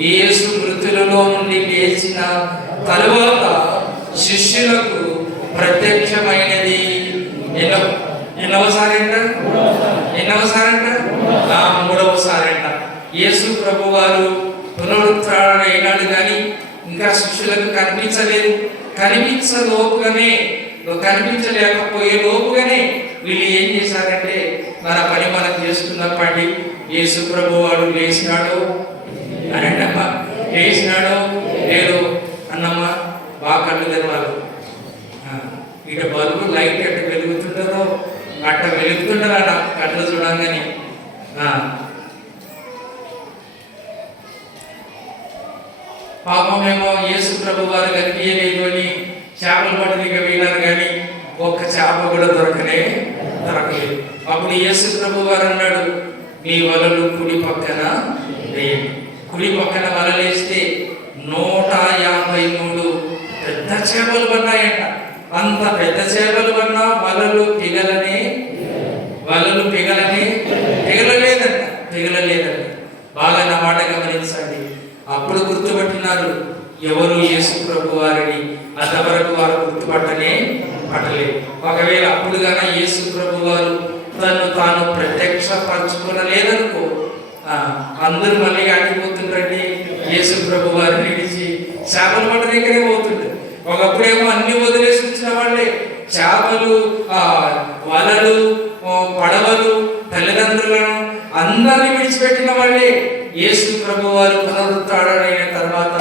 యేసు మృతులలో నుండి లేచిన తరువాత శిష్యులకు ప్రత్యక్షమైనది. ఎన్నవసారంట? మూడవసారంట. యేసు ప్రభు వారు పునరుత్థానం అయినాడు కానీ ఇంకా శిష్యులకు కనిపించలేదు. కనిపించలేకపోయే లోపుగానే వీళ్ళు ఏం చేశారంటే, మన పని మనం చేస్తున్నప్పటి యేసు ప్రభు వాడు లేచినాడు అనంటమ్మా, లేచినాడు లేదు అన్నమ్మా, బాగా కళ్ళు తెరవాలి. ఇట బల్బు లైట్ ఎట్ట వెలుగుతుంటారో అట్ట వెలుగుతుంటారా నాకు కళ్ళు చూడంగానే. పాపమేమో యేసు ప్రభు వారు కనిపించలేదు అని చేపలు పట్టడానికి వెళ్ళారు కానీ ఒక్క చేప కూడా దొరకలేదు. అప్పుడు యేసు ప్రభు వారు అన్నాడు, మీ వలలు కుడి పక్కన వేయండి. కుడి పక్కన వలలేస్తే 153 పెద్ద చేపలు పడినాయంట. అంత పెద్ద చేపలు పడినా వలలు పిగలలేదంట. బాగా నా మాట గమనించండి. అప్పుడు గుర్తుపట్టినారు ఎవరు యేసు ప్రభు వారిని. అంతవరకు వారు గుర్తుపట్టలేదు. ఒకవేళ అప్పుడు గాన యేసు ప్రభు వారు తాను ప్రత్యక్షపరచుకోలేదనుకో, అందరూ మళ్ళీ ఆగిపోతుంటారండి. యేసు ప్రభు వారిని విడిచి చేపల పట్ట దగ్గరే పోతుంటారు. ఒకప్పుడేమో అన్ని వదిలేసి వచ్చిన వాళ్ళే, చేపలు, వలలు, పడవలు, తల్లిదండ్రులను అందరినీ విడిచిపెట్టిన వాళ్ళే. యేసు ప్రభు వారు పునరుత్థానమైన తర్వాత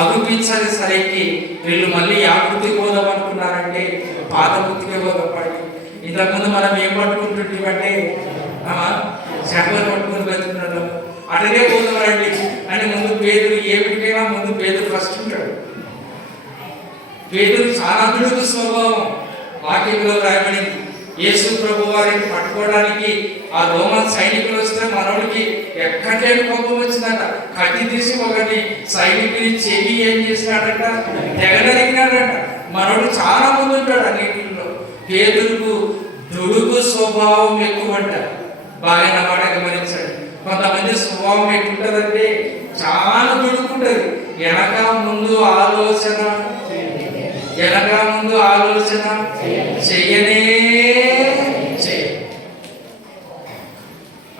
అగుపించని సరికి వీళ్ళు మళ్ళీ ఆకృతికి పోదాం అనుకున్నారంటే పాత బుద్ధికి పోదాం. ఇంతకుముందు మనం ఏం పట్టుకుంటుంటే చేపలు పట్టుకుని బతుకున్నాం, అటనే పోదాం రండి అని ముందు పేదలు ఏమిటికైనా ముందు పేదలు ఫస్ట్ ఉంటాడు. పేదలు చాలా దుడుకు స్వభావం. వాక్యంలో రాయబడింది, యేసు ప్రభు వారిని పట్టుకోవడానికి ఆ రోమన్ సైనికులు వస్తే మనోడికి ఎక్కడలేని కోపం వచ్చిందట. కత్తి తీసి ఒకటి సైనికుని చెవి ఏం చేసినాడంట, తెగనరిగినాడంట. మనోడు చాలా మంది ఉంటాడు అన్నింటిలో. పేదలకు దుడుకు స్వభావం ఎక్కువ అంట. బాగా నమాట గమనించండి. కొంతమంది స్వభావం ఎట్లుంటదంటే చాలా దుడుకుంటది. వెనక ముందు ఆలోచన చెయ్యనే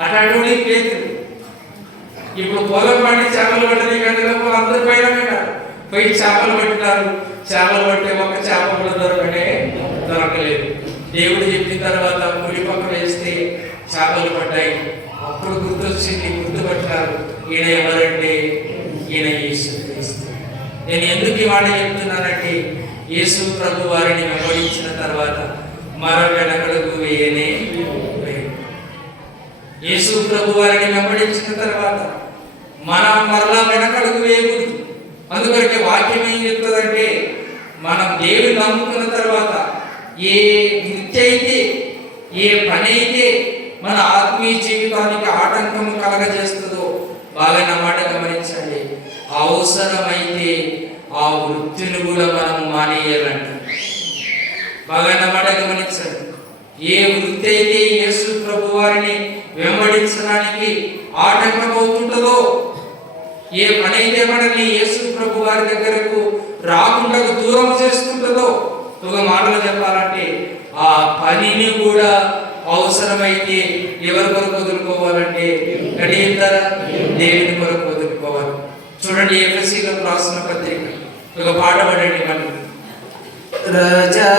అటువంటి పేదలు. ఇప్పుడు పొలం పడి చేపలు పట్టని గంటల అందరూ పోయి చేపలు పట్టినారు. చేపలు పట్టే ఒక్క చేప కూడా దొరకలేదు. దేవుడు చెప్పిన తర్వాత కుడి పక్కన వేస్తే చేపలు పడ్డాయి. అప్పుడు గుర్తుపట్టారు, ఈయన ఎవరంటే ఈయన యేసు క్రీస్తు. నేను ఎందుకు ఈ మాట చెప్తున్నానంటే, యేసు ప్రభు వారిని వెంబడించిన తర్వాత మరో వెనకడుగు వేయనే. యేసు ప్రభు వారిని వెంబడించిన తర్వాత మరలా వెనకడుగు వేయకూడదు. అందుకొరకే వాక్యం ఏం చెప్తుందంటే, మనం దేవుని నమ్ముకున్న తర్వాత ఏ వృత్తి అయితే, ఏ పని అయితే, మన ఆత్మీయ జీవితానికి ఆటంకం కలగజేస్తుందో బాగా నా మాట గమనించండి. అవసరమైతే ఆ వృత్తిని కూడా మనం మానేయాలంట. బాగా నా మాట గమనించండి. ఏ వృత్తి అయితే యేసు ప్రభు వారిని వెంబడించడానికి ఆటంకం అవుతుంటుందో, ఏ పని అయితే మనల్ని యేసు ప్రభు వారి దగ్గరకు రాకుండా దూరం చేస్తుంటుందో, ఒక మాటలో చెప్పాలంటే ఆ పనిని కూడా అవసరమైతే ఎవరి కొరకు వదులుకోవాలంటే గడియతారా దేవుని కొరకు వదులుకోవాలి. చూడండి ఎఫెసీలో రాసిన పత్రిక ఒక పాట పడండి. మనం రాజా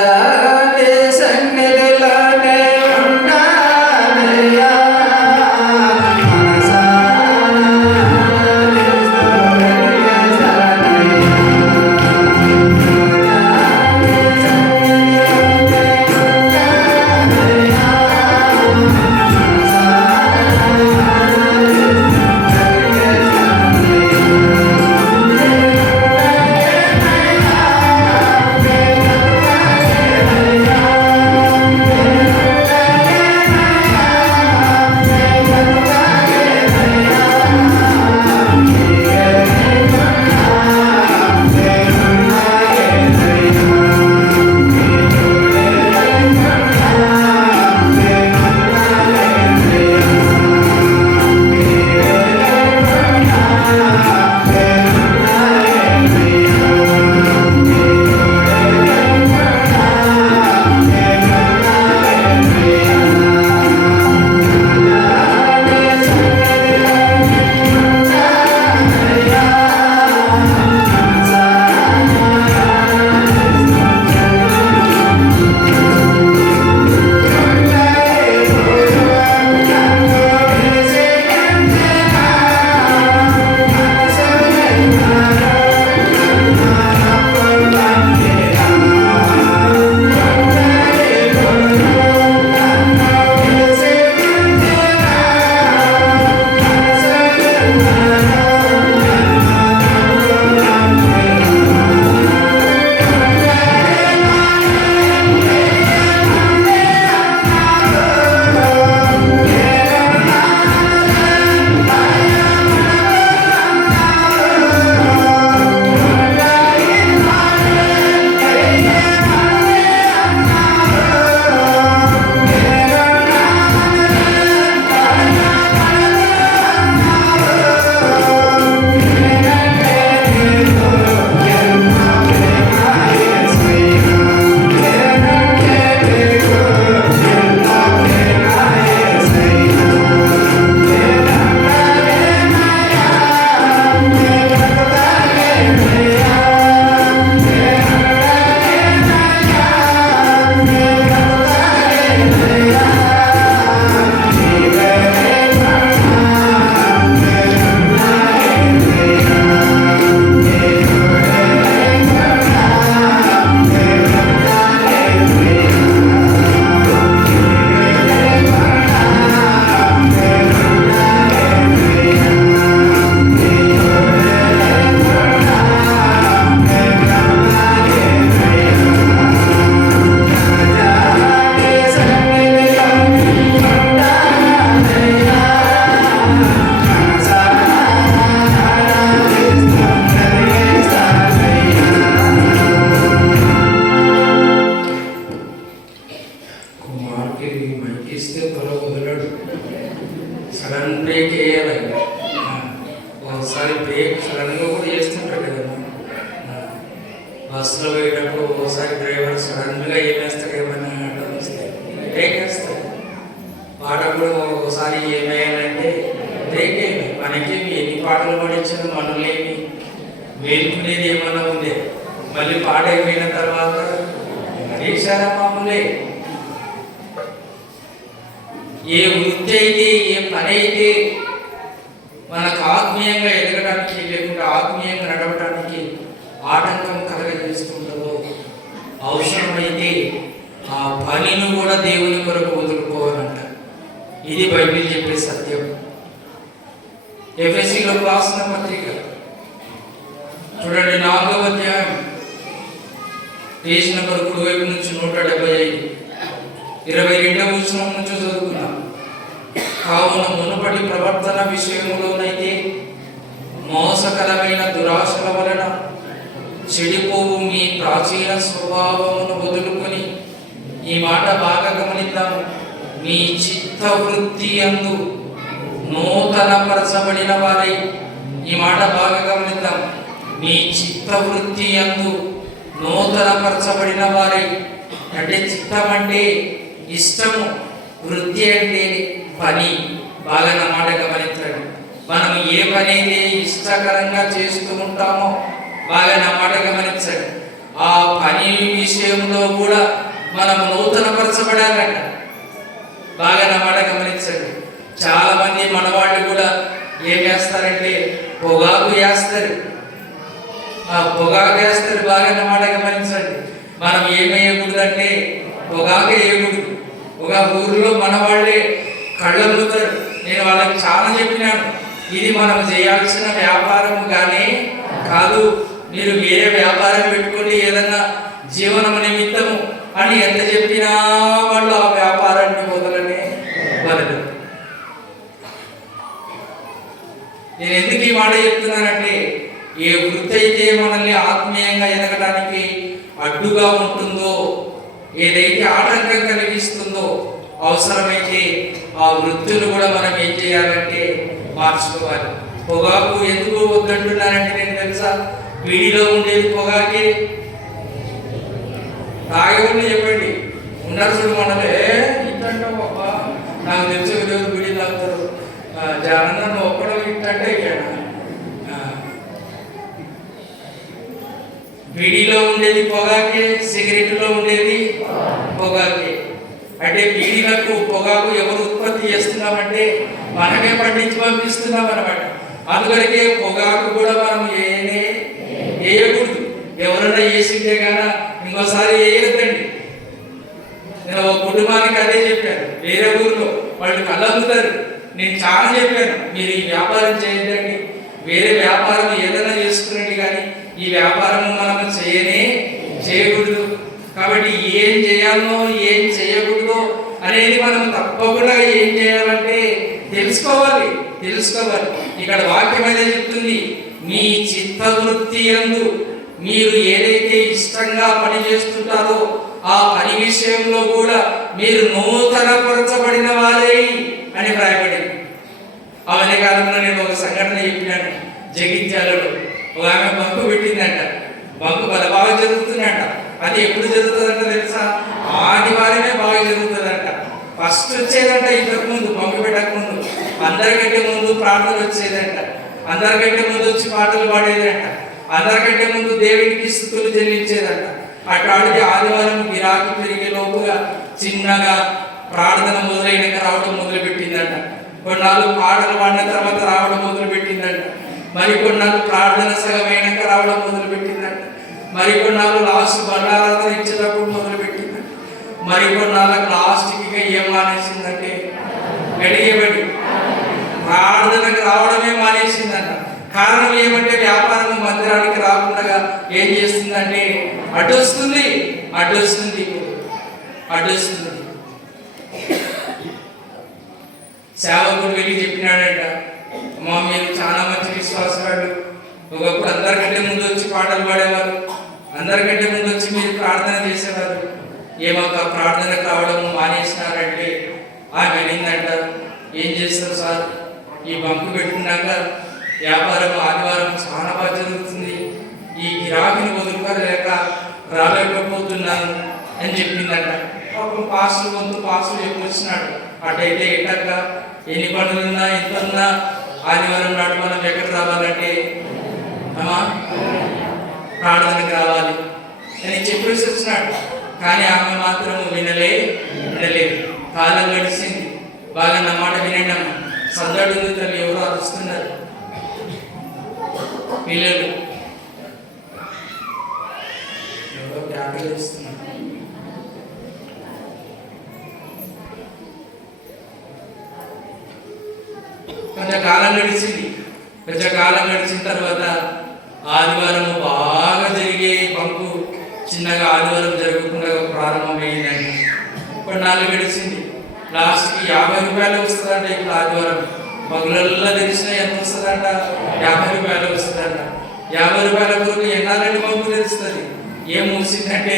బస్సులో పోయేటప్పుడు ఒకసారి డ్రైవర్ సడన్గా ఏమేస్తాడు, ఏమన్నా అడ్డం వస్తే బ్రేక్ వేస్తాడు. పాటప్పుడు ఒకసారి ఏమేయాలంటే బ్రేక్ అయింది. మనకి ఎన్ని పాటలు పడించిన మనల్ని మేలుకునేది ఏమన్నా ఉందే. మళ్ళీ పాట అయిపోయిన తర్వాత రీక్షాల మామూలే. ఏ వృత్తి అయితే, ఏ పని అయితే మనకు ఆత్మీయంగా ఎదగడానికి లేకుంటే ఆత్మీయంగా నడవడానికి ఆటంకం కలగజేస్తుంటుందో, అవసరమైతే ఆ పనిని కూడా దేవుని కొరకు వదులుకోవాలంట. ఇది బైబిల్ చెప్పే సత్యం. ఎఫెసీలో రాసిన పత్రిక చూడండి, 4వ అధ్యాయం పేజ్ నెంబర్ కుడివైపు నుంచి 175, 22వ వచనం నుంచి చదువుకున్నాం. కావున మునుపటి ప్రవర్తన విషయంలోనైతే మోసకరమైన దురాశల వలన చెడిపోవు మీ ప్రాచీన స్వభావమును వదులుకొని, ఈ మాట బాగా గమనిద్దాం, మీ చిత్తవృత్తి యందు నూతన పరచబడిన వారై, ఈ మాట బాగా గమనిద్దాం, మీ చిత్తవృత్తి యందు నూతన పరచబడిన వారై. అంటే చిత్తం అంటే ఇష్టము, వృత్తి అంటే పని. బాగా నా మాట గమనించండి. మనం ఏ పని అయితే ఇష్టకరంగా చేస్తూ ఉంటామో, బాగా నా మాట గమనించండి, ఆ పని విషయంలో కూడా మనం నూతన పరచబడాలంట. బాగా నా మాట గమనించండి. చాలా మంది మనవాళ్ళు కూడా ఏం వేస్తారంటే పొగాకు వేస్తారు, పొగాకు వేస్తారు. బాగా నా మాట గమనించండి. మనం ఏమేయకూడదంటే పొగాకు వేయకూడదు. ఒక ఊరిలో మన వాళ్ళే కళ్ళమ్ముతారు. నేను వాళ్ళకి చాలా చెప్పినాను, ఇది మనం చేయాల్సిన వ్యాపారం కానీ కాదు, మీరు వేరే వ్యాపారం పెట్టుకోండి ఏదన్నా జీవనం నిమిత్తము అని ఎంత చెప్పినా వాళ్ళు ఆ వ్యాపారాన్ని మొదలనే వదలరు. నేను ఎందుకు ఈ మాట చెప్తున్నానంటే, ఏ వృత్తి అయితే మనల్ని ఆత్మీయంగా ఎదగడానికి అడ్డుగా ఉంటుందో, ఏదైతే ఆటంకం కలిగిస్తుందో, అవసరమైతే ఆ వృత్తులు కూడా మనం ఏం చేయాలంటే మార్చుకోవాలి. పొగాకు ఎందుకు వద్దంటున్నానంటే నేను తెలుసా, వీడిలో ఉండేది పొగాకి. తాగేవాళ్ళు చెప్పండి, ఉన్నారు చూడు మనలే ఇంటంటావు అబ్బా, నాకు తెలిసి ఈరోజు వీడి తాగుతారు, జానందరూ ఒక్కడో ఇంటంటే ఇక్కడ బీడీలో ఉండేది పొగాకే, సిగరెట్లో ఉండేది పొగాకే. అంటే బీడీలకు పొగాకు ఎవరు ఉత్పత్తి చేస్తున్నామంటే మనమే పండించి పంపిస్తున్నాం అనమాట. అందుకనికే పొగాకు కూడా మనం వేయకూడదు. ఎవరన్నా వేసింటే కానీ ఇంకోసారి వేయొద్దండి. నేను ఒక కుటుంబానికి అదే చెప్పాను, వేరే ఊర్లో వాళ్ళు కళ్ళమ్ముతారు. నేను చాలా చెప్పాను, మీరు ఈ వ్యాపారం చేయొద్దండి, వేరే వ్యాపారం ఏదైనా చేసుకునండి, కానీ ఈ వ్యాపారం మనం చేయకూడదు. కాబట్టి ఏం చేయాలో ఏం చేయకూడదో అనేది మనం తప్పకుండా ఏం చేయాలంటే తెలుసుకోవాలి. ఇక్కడ వాక్యం అయితే చెప్తుంది, మీ చిత్తవృత్తి యందు మీరు ఏదైతే ఇష్టంగా పని చేస్తుంటారో ఆ పని విషయంలో కూడా మీరు నూతనపరచబడిన వారే అని రాయబడింది. అవనే కాలంలో నేను ఒక సంఘటన చెప్పినాను. జగిత్యాలలో ఒక ఆమె బంకు పెట్టిందంట. బంకు బాగా జరుగుతుందంట. అది ఎప్పుడు జరుగుతుందంట తెలుసా? ఆదివారమే బాగా జరుగుతుందంట. ఫస్ట్ వచ్చేదంట ఇంతకు ముందు, బంకు పెట్టక ముందు అందరికంటే ముందు ప్రార్థన వచ్చేదంట. అందరికంటే ముందు వచ్చి పాటలు పాడేదంట. అందరికంటే ముందు దేవునికి స్తుతులు చెల్లించేదంట. అట్లాంటిది ఆదివారం గిరాకీ పెరిగే లోపుగా చిన్నగా ప్రార్థన మొదలైనాక రావడం మొదలుపెట్టిందంట. కొన్నాళ్ళు పాటలు పాడిన తర్వాత రావడం మొదలుపెట్టిందంట. మరి కొన్నాళ్ళు ప్రార్థన సగమైనాక రావడం మొదలుపెట్టిందంట. మరి కొన్నాళ్ళు లాస్ట్ బండారాధన ఇచ్చేటప్పుడు మొదలుపెట్టిందంట. మరి కొన్నాళ్ళకి లాస్ట్కి ఏం మానేసిందంటే గడియబడి ప్రార్థనకు రావడమే మానేసిందంట. కారణం ఏమంటే వ్యాపారం మందిరానికి రాకుండా ఏం చేస్తుందంటే అడ్డొస్తుంది. సేవకుడు వెళ్ళి చెప్పినాడంట, అమ్మా మీరు చాలా మంచి విశ్వాసాలు, ఒకప్పుడు అందరికంటే ముందు వచ్చి పాటలు పాడేవారు, అందరికంటే ముందు వచ్చి మీరు ప్రార్థన చేసేవారు, ఏమాక ప్రార్థనకు రావడం మానేసినారంటే ఆమె వెళ్ళిందంట, ఏం చేస్తారు సార్, ఈ బంకు పెట్టుకున్నాక వ్యాపారం ఆదివారం చాలా బాగా జరుగుతుంది, ఈ గిరాకీని వదులుకోలేక రాలేకపోతున్నాను అని చెప్పిందంట. పాపం పాస్టర్ చెప్పి వచ్చినాడు, అటైతే ఎట్టక ఎన్ని పనులున్నా ఎంత ఉన్నా ఆదివారం నాడు మనం ఎక్కడ రావాలంటే అమ్మా ప్రార్థనకు రావాలి అని చెప్పేసి వచ్చినాడు. కానీ ఆమె మాత్రం వినలేదు. కాలం గడిచింది. బాగా నా మాట వినండి అమ్మ, సందడి ఉంది తల్లి, ఎవరో అరుస్తున్నారు పిల్లలు, ఎవరో కేకలు ఇస్తున్నారు. కొంచెం కాలం గడిచిన తర్వాత ఆదివారం బాగా జరిగే బంకు చిన్నగా ఆదివారం జరగకుండా ప్రారంభమైందండి. కొన్నాళ్ళు గడిచింది. లాస్ట్కి 50 రూపాయలు వస్తుందంట. ఇప్పుడు ఆదివారం పగులల్లా తెలిసినా ఎంత వస్తుందంట? 50 రూపాయలు వస్తుందంట. 50 రూపాయల కొరకు ఎన్నాళ్ళని బంకు తెలుస్తుంది. ఏం మూసిందంటే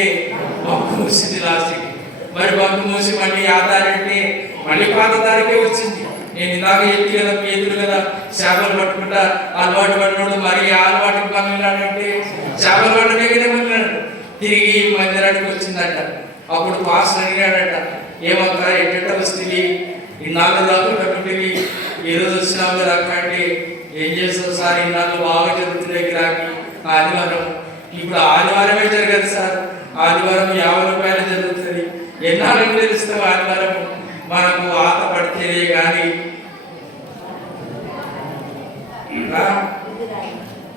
బంకు మూసింది లాస్ట్కి. మరి బంకు మూసి మళ్ళీ ఆధారంటే మళ్ళీ పాత దారికే వచ్చింది. నేను ఇందాక ఎత్తి కదా పేదలు కదా చేపలు పట్టుకుంటా అలవాటు పడినోడు మరి అలవాటుకి పనులాడంటే చేపలు పట్టడానికే వెళ్ళాడు. తిరిగి మందిరానికి వచ్చిందట. అప్పుడు పాస్ అడిగాడట, ఏమక్క ఎట్ట వస్తుంది ఇన్నాళ్ళు దాకా కట్టుబడి ఈరోజు వచ్చినావు కదా అక్క అంటే, ఏం చేస్తావు సార్ ఇన్నాళ్ళు బాగా జరుగుతున్నాయి గిరాకీ ఆదివారం. ఇప్పుడు ఆదివారమే జరగదు సార్, ఆదివారం 50 రూపాయలు జరుగుతుంది. ఎన్నాళ్ళకి తెలుస్తావు ఆదివారం మనకు ఆత పడితేనే కానీ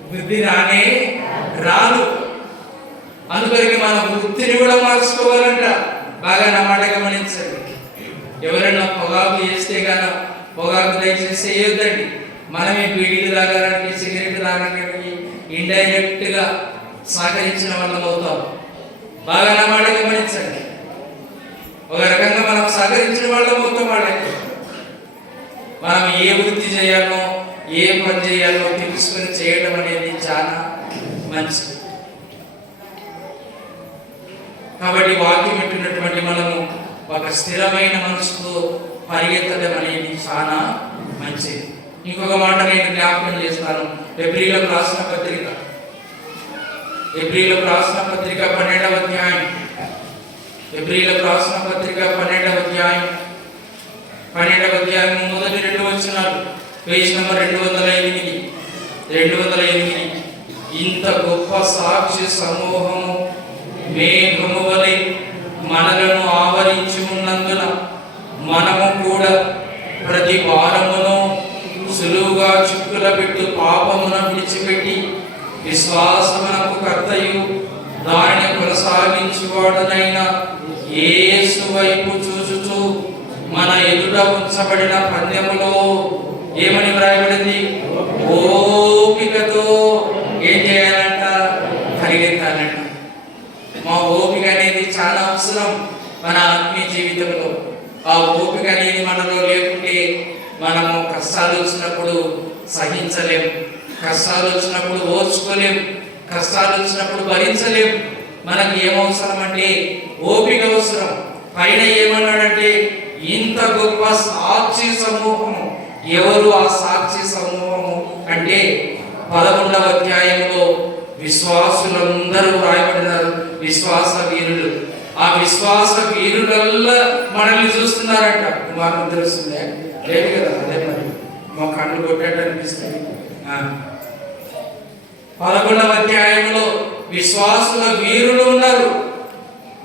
బుద్ధి రానే రాదు. అందుకని మన వృత్తిని కూడా మార్చుకోవాలంట. బాగా నా మాట గమనించండి. ఎవరైనా పొగాకు చేస్తే కానీ పొగాకు దయచేసి చేయొద్దండి. మనమే బీడీలు తాగడానికి సిగరెట్ తాగడానికి ఇండైరెక్ట్గా సహకరించిన వాళ్ళం అవుతాం. బాగా నా మాట గమనించండి. ఒక రకంగా మనం సహకరించిన వాళ్ళం అవుతాం. వాళ్ళకి మనం ఏ వృత్తి చేయాలో ఏ పని చేయాలో తెలుసుకొని చేయడం అనేది చాలా మంచిది. కాబట్టి వాక్యం పెట్టినటువంటి మనము ఒక స్థిరమైన మనసుతో పరిగెత్తడం అనేది చాలా మంచిది. ఇంకొక మాట నేను జ్ఞాపకం చేస్తాను. ఎబ్రీలకు రాసిన పత్రిక 12వ అధ్యాయం. ఎబ్రీలకు రాసిన పత్రిక 12వ అధ్యాయం మొదటి 2 వచనాలు, పేజ్ నెంబర్ 208. ఇంత గొప్ప సాక్షి సమూహము మేఘము వలె మనలను ఆవరించి ఉన్నందున మనము కూడా ప్రతి భారమును సులువుగా చిక్కుల పెట్టు పాపమును విడిచిపెట్టి విశ్వాసమునకు కర్తయు దానిని కొనసాగించువాడనైన యేసు వైపు చూచుచూ మన ఎదుట ఉంచబడిన పందెములో ఏమని వ్రాయబడింది? ఓపికతో ఏం చేయాలంట? పరిగెత్తాలంట. మా ఓపిక అనేది చాలా అవసరం మన ఆత్మీయ జీవితంలో. ఆ ఓపిక అనేది మనలో లేకుంటే మనము కష్టాలు వచ్చినప్పుడు సహించలేం, కష్టాలు వచ్చినప్పుడు ఓర్చుకోలేం, కష్టాలు వచ్చినప్పుడు భరించలేం. మనకి ఏమవసరం అంటే ఓపిక అవసరం. పైన ఏమన్నాడంటే ఇంత గొప్ప సాక్షి సమూహము. ఎవరు ఆ సాక్షి సమూహము అంటే 11వ అధ్యాయంలో విశ్వాసులందరూ రాయబడినారు. విశ్వాస వీరులు. ఆ విశ్వాస వీరులల్లా మనల్ని చూస్తున్నారంట. మాకు తెలుస్తుందే లేదు కదా? అదే మరి మా కళ్ళు కొట్టేట్టు అనిపిస్తుంది. 11వ అధ్యాయంలో విశ్వాసుల వీరులు ఉన్నారు.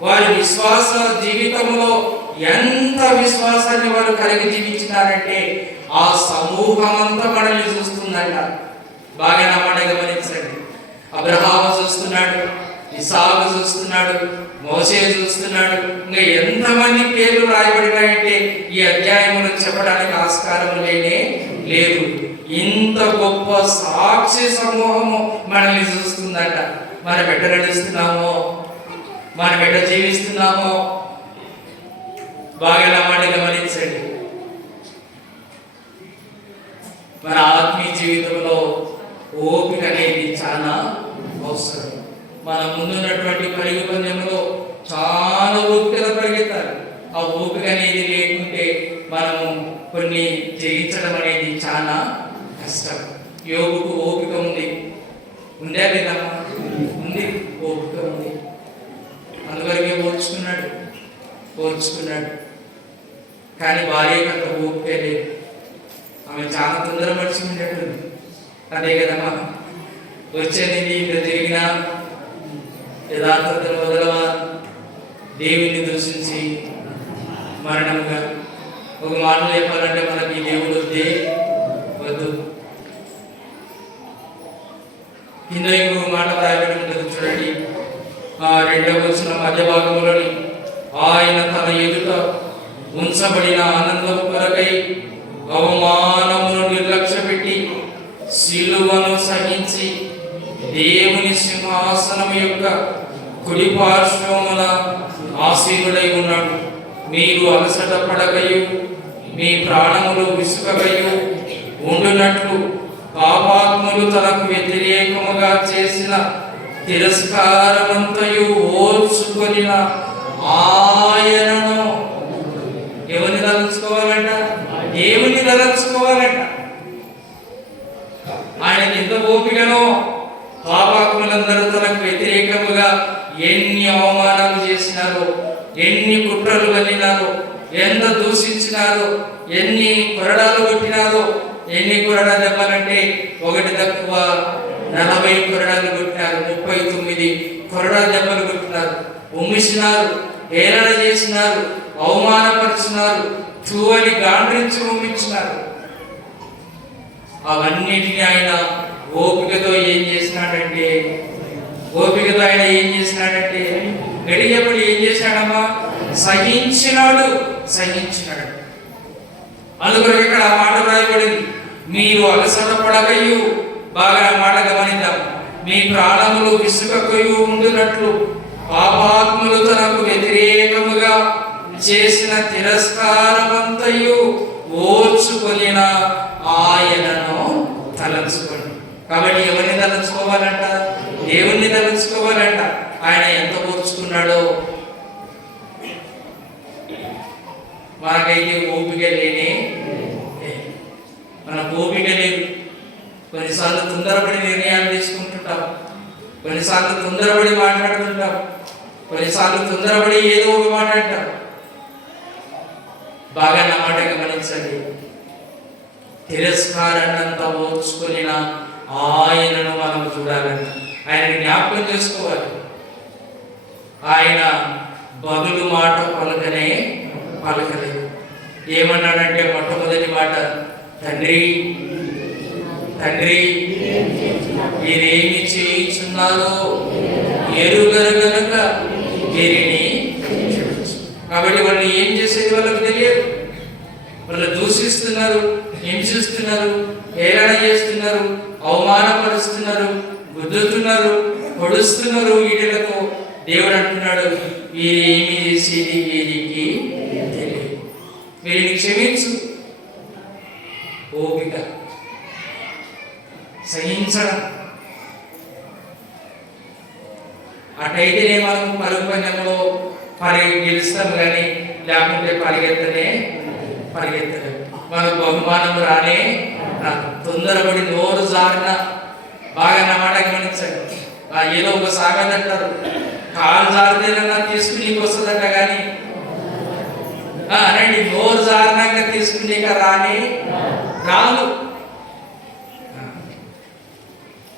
వారి విశ్వాస జీవితంలో ఎంత విశ్వాసాన్ని వారు కలిగి జీవించినారంటే ఆ సమూహం అంతా మనల్ని చూస్తుందంట. బాగా నా మాట గమనించండి. అబ్రహాము చూస్తున్నాడు, ఇసాకు చూస్తున్నాడు, మోసే చూస్తున్నాడు. ఇంకా ఎంతమంది పేర్లు రాయబడినాయంటే ఈ అధ్యాయమును చెప్పడానికి ఆస్కారం లేనే లేదు. ఇంత గొప్ప సాక్షి సమూహము మనల్ని చూస్తుందంట. మనం ఎట్ట నడుస్తున్నామో, మనం ఎట్ట జీవిస్తున్నామో బాగా నా మాట గమనించండి. మన ఆత్మీయ జీవితంలో ఓపిక అనేది చాలా అవసరం. మన ముందున్నటువంటి పరుగు పందెంలో చాలా ఓపికగా పరిగెత్తాలి. ఆ ఓపిక అనేది లేకుంటే మనము కొన్ని జయించడం అనేది చాలా కష్టం. యోగుకు ఓపిక ఉంది, ఉందా లేదమ్మా? ఉంది, ఓపిక ఉంది. అందువరకే ఓర్చుకున్నాడు. కానీ భార్యకు అంత ఓపిక లేదు. ఆమె చాలా తొందర మనిషి ఉండేటుంది. అదే కదమ్మా, వచ్చేది ఇంత జరిగినా యథార్థతను వదలవా, దేవుని దూషించి మరణముగా. ఒక మాటలు చెప్పాలంటే మనకి దేవుడు వద్దు. కింద ఇంకొక మాట రాయబడి ఉంటుంది చూడండి. 2వ వచనం మధ్య భాగంలోని ఆయన తన ఎదుట ఉంచబడిన ఆనందం కొరకై అవమానమును నిర్లక్ష్యపెట్టి సిలువను సహించి దేవుని సింహాసనం యొక్క కుడి పార్శ్వమున ఆసీనుడై ఉన్నాడు. మీరు అలసట పడకయు మీ ప్రాణములు విసుకకయు ఉండునట్లు పాపాత్ములు తనకు వ్యతిరేకముగా చేసిన తిరస్కారమంతయు ఓర్చుకొనిన ఆయనను ఎవరిని తలంచుకోవాలంట? దేవుని తలంచుకోవాలంట. ఆయనకి ఎంత ఓపికనో పాపాత్ములందరూ తనకు వ్యతిరేకముగా ఎన్ని అవమానాలు చేసినారో, ఎన్ని కుట్రలు కలిగినారో, ఎంత దూషించినారో, ఎన్ని కొరడాలు కొట్టినారో. ఎన్ని కొరడా దెబ్బలంటే ఒకటి తక్కువ 40 కొరడాలు కొట్టినారు, 39 కొరడా దెబ్బలు కొట్టినారు, ఉమ్మిసినారు, హేళన చేసినారు, అవమానపరిచినారు, చూవని గాండ్రించి ఉమ్మించినారు. అవన్నిటిని ఆయన ఓపికతో ఏం చేసినాడంటే గడిగేపడి ఏం చేశాడమ్మా? సహించినాడు. అందుకొరకు ఇక్కడ ఆ మాట రాయబడింది, మీరు అలసట పడకయు. బాగా మాట గమనిద్దాం. మీ ప్రాణములు విసుకకయు ఉండునట్లు పాపాత్ములు తనకు వ్యతిరేకముగా చేసిన తిరస్కారమంతయు ఓర్చుకొనిన ఆయనను తలంచుకోండి. కాబట్టి ఎవరిని తలంచుకోవాలంట? దేవుణ్ణి తలంచుకోవాలంట. ఆయన ఎంత ఓర్చుకున్నాడో. మనకైతే ఓపిక లేని, మనకు ఓపిక లేదు. కొన్నిసార్లు తొందరపడి నిర్ణయాలు తీసుకుంటుంటాం, కొన్నిసార్లు తొందరపడి మాట్లాడుతుంటాం, కొన్నిసార్లు తొందరపడి ఏదో ఒక మాట అంటాం. బాగా నా మాట గమనించండి. తిరస్కారాన్నంతా ఓర్చుకొనిన ఆయనను మనం చూడాలంట. ఆయనని జ్ఞాపకం చేసుకోవాలి. ఆయన బదులు మాట పలకలేదు. ఏమన్నాడంటే మొట్టమొదటి మాట, తండ్రి మీరేమి చేయుచున్నారో ఎరుగరు గనుక వీరిని క్షమించు. కాబట్టి వాళ్ళు ఏం చేసేది వాళ్ళకి తెలియదు. వాళ్ళు దూషిస్తున్నారు, హింసిస్తున్నారు, హేళన చేస్తున్నారు, అవమానపరుస్తున్నారు, గుద్దుతున్నారు, పొడుస్తున్నారు. వీటిలతో దేవుడు అంటున్నాడు, వీరేమి చేసేది వీరికి తెలియదు, వీరిని క్షమించు. ఓపిక, సహించడం. అటైతేనే మనం పరుగు పందెంలో గెలుస్తాం, కానీ లేకుంటే పరిగెత్తలేము. మనకు బహుమానం రానే రాదు. తొందరపడి నోరు జారిన, బాగా నా మాట గమనించండి. ఏదో ఒక సామెత అంటారు, కాలు జారితేనన్నా తీసుకుని వస్తుందట, కానీ అనండి నోరు జారినాక తీసుకునేక రాదు.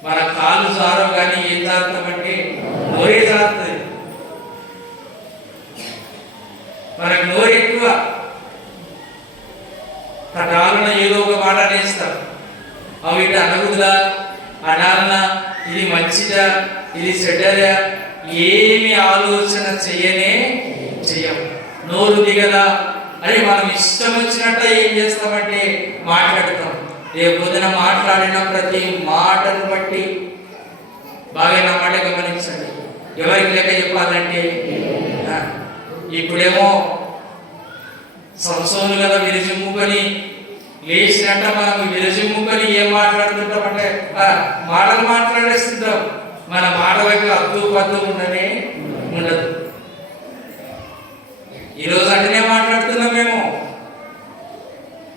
మన కాలు జారవు, కానీ ఏం జారుతామంటే నోరే జారుతుంది. మనకు నోరు ఎక్కువ. తటాలన ఏదో ఒక మాట అనేస్తాం. అవి ఇటు అనగుదా, అనాలన, ఇది మంచిదా, ఇది చెడ్డదా, ఏమి ఆలోచన చెయ్యం. నోరు దిగదా అని మనం ఇష్టం వచ్చినట్టు ఏం చేస్తామంటే మాట్లాడతాం. రేపు పొద్దున మాట్లాడిన ప్రతి మాటను బట్టి బాగా నా మాట గమనించండి. ఎవరికి లెక్క చెప్పాలంటే, ఇప్పుడేమో సంసోను కదా విరజిమ్ముకొని లేచినట్ట మనం విరజిమ్ముకొని ఏం మాట్లాడుతుంటామంటే మాటలు మాట్లాడేస్తుంటాం. మన మాట వైపు అద్దు పద్దు ఉండదు. ఈరోజు అటనే మాట్లాడుతున్నాం మేము.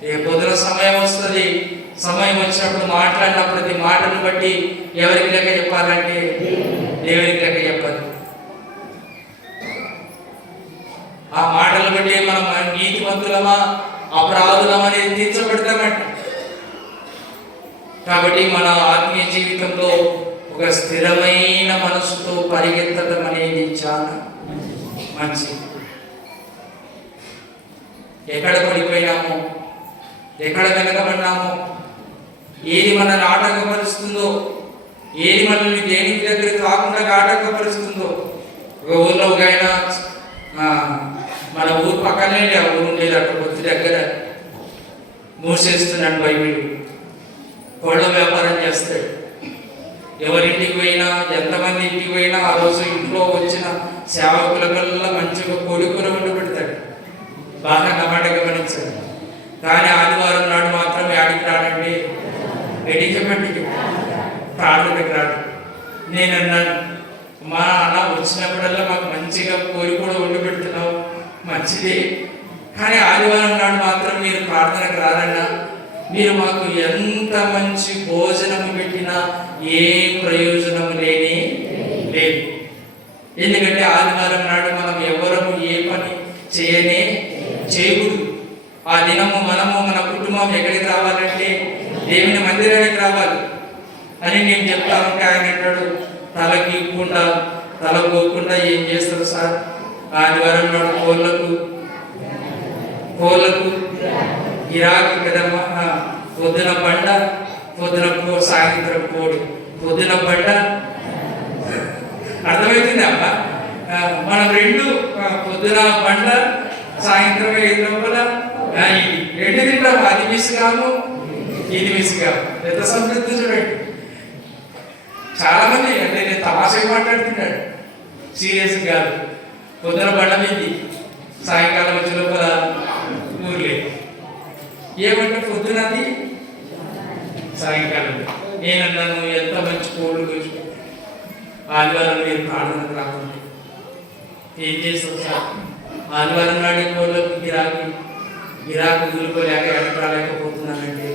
ఏ పొద్దున సమయం వస్తుంది, సమయం వచ్చినప్పుడు మాట్లాడిన ప్రతి మాటను బట్టి ఎవరికి లెక్క చెప్పాలంటే దేవునికి లెక్క చెప్పాలి. ఆ మాటలు బట్టి మనం నీతిమంతులమా అపరాధులమా అనేది తీర్చబడతామంట. కాబట్టి మన ఆత్మీయ జీవితంలో ఒక స్థిరమైన మనసుతో పరిగెత్తడం అనేది చాలా మంచిది. ఎక్కడ పడిపోయినామో, ఎక్కడ వెనకబడినామో, ఏది మనల్ని ఆటంకపరుస్తుందో, ఏది మనల్ని దేనికి దగ్గరికి కాకుండా ఆటంకపరుస్తుందో. ఒక ఊళ్ళో ఒక ఆయన, మన ఊరు పక్కనే ఆ ఊరు ఉండేది, అక్కడ కొద్ది దగ్గర మూసేస్తున్నాడు బైబిల్. కోళ్ళ వ్యాపారం చేస్తాడు. ఎవరింటికి పోయినా, ఎంతమంది ఇంటికి పోయినా ఆ రోజు ఇంట్లో వచ్చిన సేవకుల కల్లా మంచిగా కొడుకులు వండి పెడతాడు. బాగా గమనించాలి. కానీ ఆదివారం నాడు మాత్రం యాడికి రాడండి, ఎడికి చెప్పండి, ప్రార్థనకి రాడు. నేను అన్నాను, మా అన్న వచ్చినప్పుడల్లా మాకు మంచిగా కోరి కూడా వండి పెడుతున్నావు, మంచిదే, కానీ ఆదివారం నాడు మాత్రం మీరు ప్రార్థనకు రారన్నా, మీరు మాకు ఎంత మంచి భోజనం పెట్టినా ఏ ప్రయోజనం లేదు. ఎందుకంటే ఆదివారం నాడు మనం ఎవరము ఏ పని చేయకూడదు. ఆ దినము మనము మన కుటుంబం ఎక్కడికి రావాలంటే దేవుని మందిరానికి రావాలి అని నేను చెప్తా ఉంటే ఆయన అంటాడు, తలకి ఇవ్వకుండా తల పోకుండా ఏం చేస్తారు సార్, ఆదివారం నాడు కోళ్ళకు గిరాకీ కదమ్మా, పొద్దున బండ పొద్దున సాయంత్రం కోడి, పొద్దున బండ అర్థమవుతుంది అమ్మ. మనం రెండు పొద్దున బండ సాయంత్రం లోపల ఇది రెండు తింటాము, అది మిస్ కాము ఇది మిస్ కాము. ఎంత సమృద్ధి చూడండి. చాలా మంది అంటే నేను తమాషగా మాట్లాడుతున్నాడు, సీరియస్ కాదు. పొద్దున బండ మీద సాయంకాలం వచ్చే లోపల ఊర్లే ఏమంటే పొద్దునది సాయంకాలం. నేనన్నాను ఎంత మంచి కోళ్ళు గురించి ఆదివారం మీరు ప్రార్థనకు రాకుండా ఏం చేస్తాం సార్, ఆదివారం నాడు కోళ్ళకు గిరాకు వదులుకోలేక ఎక్కడికి రాలేకపోతున్నానంటే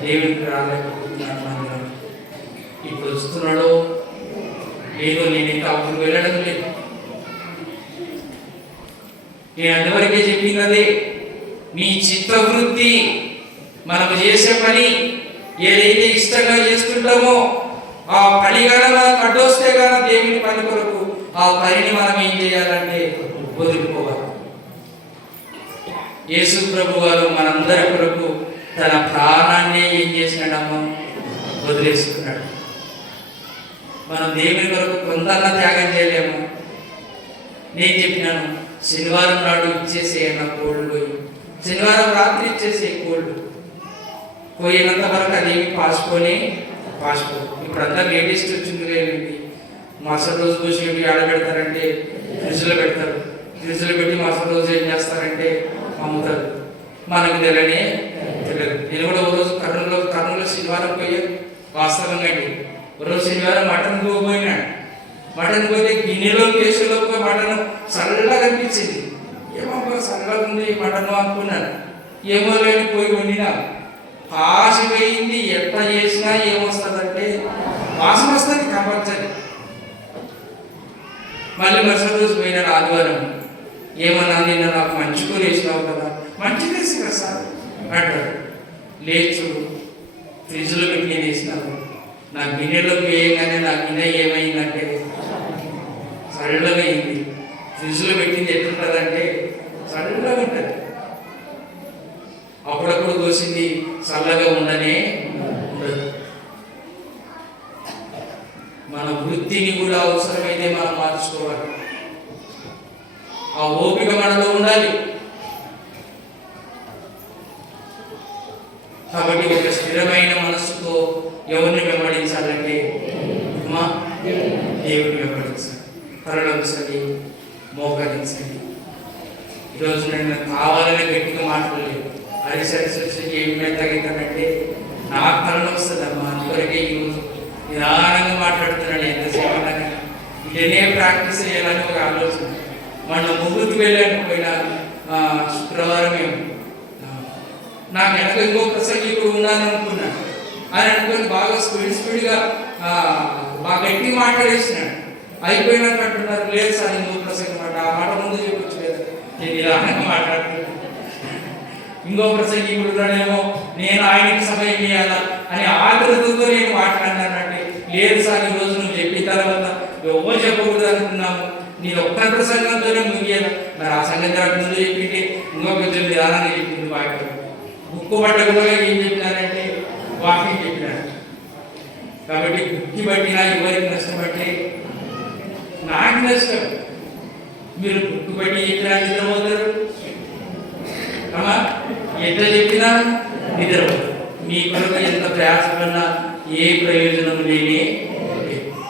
దేవునికి రాలేకపోతున్నాను. మందిరం ఇప్పుడు వస్తున్నాడో ఏదో నేను ఇంకా అప్పుడు వెళ్ళడం లేదు. నేను అంతవరకే చెప్పినదే, మీ చిత్తవృత్తి మనము చేసే పని ఏదైతే ఇష్టంగా చేస్తుంటామో ఆ పని కానీ మనకు అడ్డొస్తే కానీ దేవుని పని కొరకు ఆ పనిని మనం ఏం చేయాలంటే వదులుకోవాలి. యేసు ప్రభు వారు మనందరి కొరకు తన ప్రాణాన్ని ఏం చేసినాడమ్మా, వదిలేసుకున్నాడు. మనం దేవుని కొరకు కొందన్నా త్యాగం చేయలేము. నేను చెప్పినాను, శనివారం నాడు ఇచ్చేసేయన్న కోళ్ళు పోయి, శనివారం రాత్రి ఇచ్చేసే కోళ్ళు పోయినంత వరకు అదేమి పాసిపోని ఇప్పుడంతా లేటెస్ట్ వచ్చింది లేదండి. మరుసటి రోజు పోసి ఆడబెడతారంటే ఫ్రిడ్జ్లో పెడతారు, ఫ్రిడ్జ్లో పెట్టి మరుసటి రోజు ఏం చేస్తారంటే అమ్ముతారు. మనకు తెలియదు. నేను కూడా ఒక రోజు కర్నూలులో శనివారం పోయాను. వాస్తవంగా అండి, ఒక రోజు శనివారం మటన్ పోయినాడు. మటన్ పోతే గిన్నెలో కేసులో మటన్ చల్లగా అనిపించింది. ఏమో చల్లగా ఉంది మటన్ అనుకున్నాను. ఏమో లేని పోయి వండినా పాసిపోయింది. ఎట్లా చేసినా ఏమొస్తుందంటే వాసన వస్తుంది కంపల్సరీ. మళ్ళీ మరుసటి రోజు పోయినాడు ఆదివారం. ఏమన్నా నిన్న నాకు మంచి కూర వేసినావు కదా, మంచి వేసి కదా సార్ అంటాడు. లేచు ఫ్రిడ్జ్లో పెట్టి నేను వేసినాను. నా గిన్నెలోకి వేయగానే నా గిన్నె ఏమైందంటే చల్లగా అయింది. ఫ్రిడ్జ్లో పెట్టింది ఎట్లుంటుందంటే చల్లగా ఉంటుంది. అప్పుడప్పుడు కోసింది చల్లగా ఉండనే ఉండదు. మన వృత్తిని కూడా అవసరమైతే మనం మార్చుకోవాలి. ఆ ఓపిక మనలో ఉండాలి. కాబట్టి ఒక స్థిరమైన మనస్సుతో ఎవరిని వెంబడించాలంటే మా దేవుని వెంబడించాలి. కరుణించండి, మోకరించండి. ఈరోజు నేను కావాలని గట్టిగా మాట్లాడలేదు. అరిసరిసి ఏమైనా తగ్గుతానంటే నాకు కరుణ వస్తుందమ్మా. అందువరకే ఈరోజు నిదానంగా మాట్లాడుతున్నాను. ఎంతసేపు ఇదనే ప్రాక్టీస్ చేయాలని ఒక ఆలోచన. మన ముగ్గురికి వెళ్ళాను పోయిన శుక్రవారం నాకు వెనక ఇంకో ప్రసంగికుడు ఉన్నాను అనుకున్నాను. ఆయన అనుకుని బాగా స్పీడ్గా బాగా గట్టి మాట్లాడేసినాడు. అయిపోయినాక అంటున్నారు, లేదు సార్ ఇంకో ప్రసంగం మాట, ఆ మాట ముందు చెప్పొచ్చు లేదా, నేను ఇలాగా మాట్లాడుతున్నాను. ఇంకో ప్రసంగికుడు ఉన్నాడేమో, నేను ఆయనకి సమయం చేయాలా అని ఆతృతతో నేను మాట్లాడినానంటే, లేదు సార్ ఈరోజు నువ్వు చెప్పిన తర్వాత ఎవరు చెప్పకూడదు అనుకున్నాము, నేను ఒక్క ప్రసంగంతోనే ముగియాలి. మరి ఆ సంగతి ముందు చెప్పింటే ఇంకో కొంచెం నిదానంగా చెప్పింది. వాక్యం బుక్కు పట్టకుండా ఏం చెప్పినారంటే వాక్యం చెప్పినారు. కాబట్టి బుక్కి పట్టినా ఎవరికి నష్టం అంటే నాకు నష్టం. మీరు బుక్కు పట్టి చెప్పినా నిద్రపోతారు, అమ్మా ఎంత చెప్పినా నిద్రపోతారు. మీ కొరకు ఎంత ప్రయాసపడినా ఏ ప్రయోజనం లేని.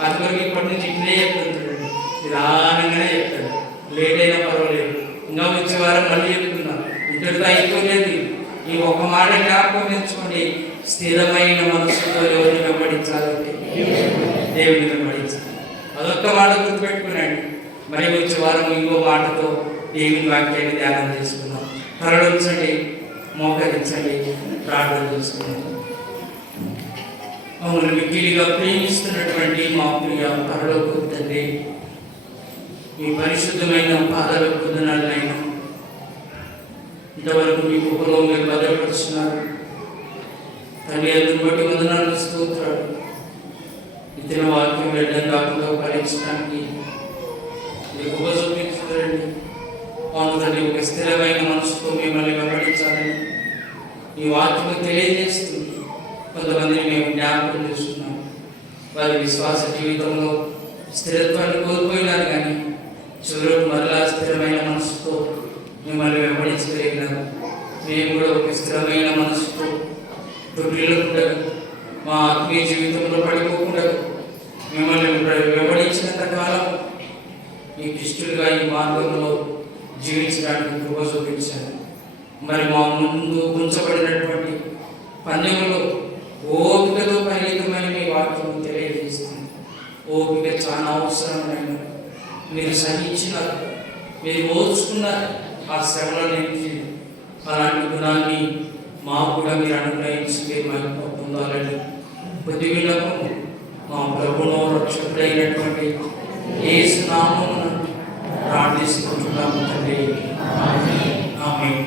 అందువరకు ఇప్పటి నుంచి ఇట్లే చెప్తుంటాడు, నిదానంగానే చెప్తాడు. లేట్ అయినా పర్వాలేదు. ఇంకా వచ్చే వారం మళ్ళీ చెప్తున్నాను. ఇంతటితో అయిపోలేదు. ఈ ఒక మాట జ్ఞాపకం తెచ్చుకోండి. స్థిరమైన మనసుతో ఎవరిని వెంబడించాలంటే దేవుని వెంబడించాలి. అదొక్క మాట గుర్తుపెట్టుకునండి. మరి వచ్చే వారం ఇంకో మాటతో దేవుని వాక్యాన్ని ధ్యానం చేసుకుందాం. తరలించండి, మోకరించండి, ప్రార్థన చేసుకుందాం. మమ్మల్ని మిక్కిలిగా ప్రేమిస్తున్నటువంటి మా ప్రియ పరలోకపు తండ్రి, మీ పరిశుద్ధమైన పాదాల పొందనాలైనా ఇంతవరకు మీ కృపలో మీరు భద్రపరుస్తున్నారు తండ్రి. అందుని బట్టి వందనాలు, స్తోత్రాలు. ఇతర వాక్యం వెళ్ళడం కాకుండా ఫలించడానికి మీరు కృప చూపించారండి. తండ్రి, ఒక స్థిరమైన మనసుతో మిమ్మల్ని వెంబడించాలని ఈ వాక్యం తెలియజేస్తుంది. కొంతమందిని మేము జ్ఞాపకం చేస్తున్నాం. వారి విశ్వాస జీవితంలో స్థిరత్వాన్ని కోల్పోయినారు, కానీ చివరకు మరలా స్థిరమైన మనసుతో మిమ్మల్ని వెంబడించగలిగినారు. మేము కూడా ఒక స్థిరమైన మనసుతో తొట్టిల్లకుండా, మా ఆత్మీయ జీవితంలో పడిపోకుండా మిమ్మల్ని వెంబడించినంత కాలం మీకు ఇష్టలుగా ఈ మార్గంలో జీవించడానికి కృప చూపించారు. మరి మా ముందు ఉంచబడినటువంటి పందెంలో ఓపికతో పరిమితమైన మీ వాక్యం తెలియజేస్తుంది. ఓపిక చాలా అవసరమైన మీరు సహించినారు, మీరు ఓర్చుకున్నారు ఆ శ్రమల నుంచి. అలాంటి గుణాన్ని మాకు కూడా మీరు అనుగ్రహించి మీరు మహిమ పొందాలని కొద్ది విన్నపము మా ప్రభువును రక్షకుడైనటువంటి యేసు నామమున ప్రార్థిస్తున్నాము తండ్రి. ఆమేన్.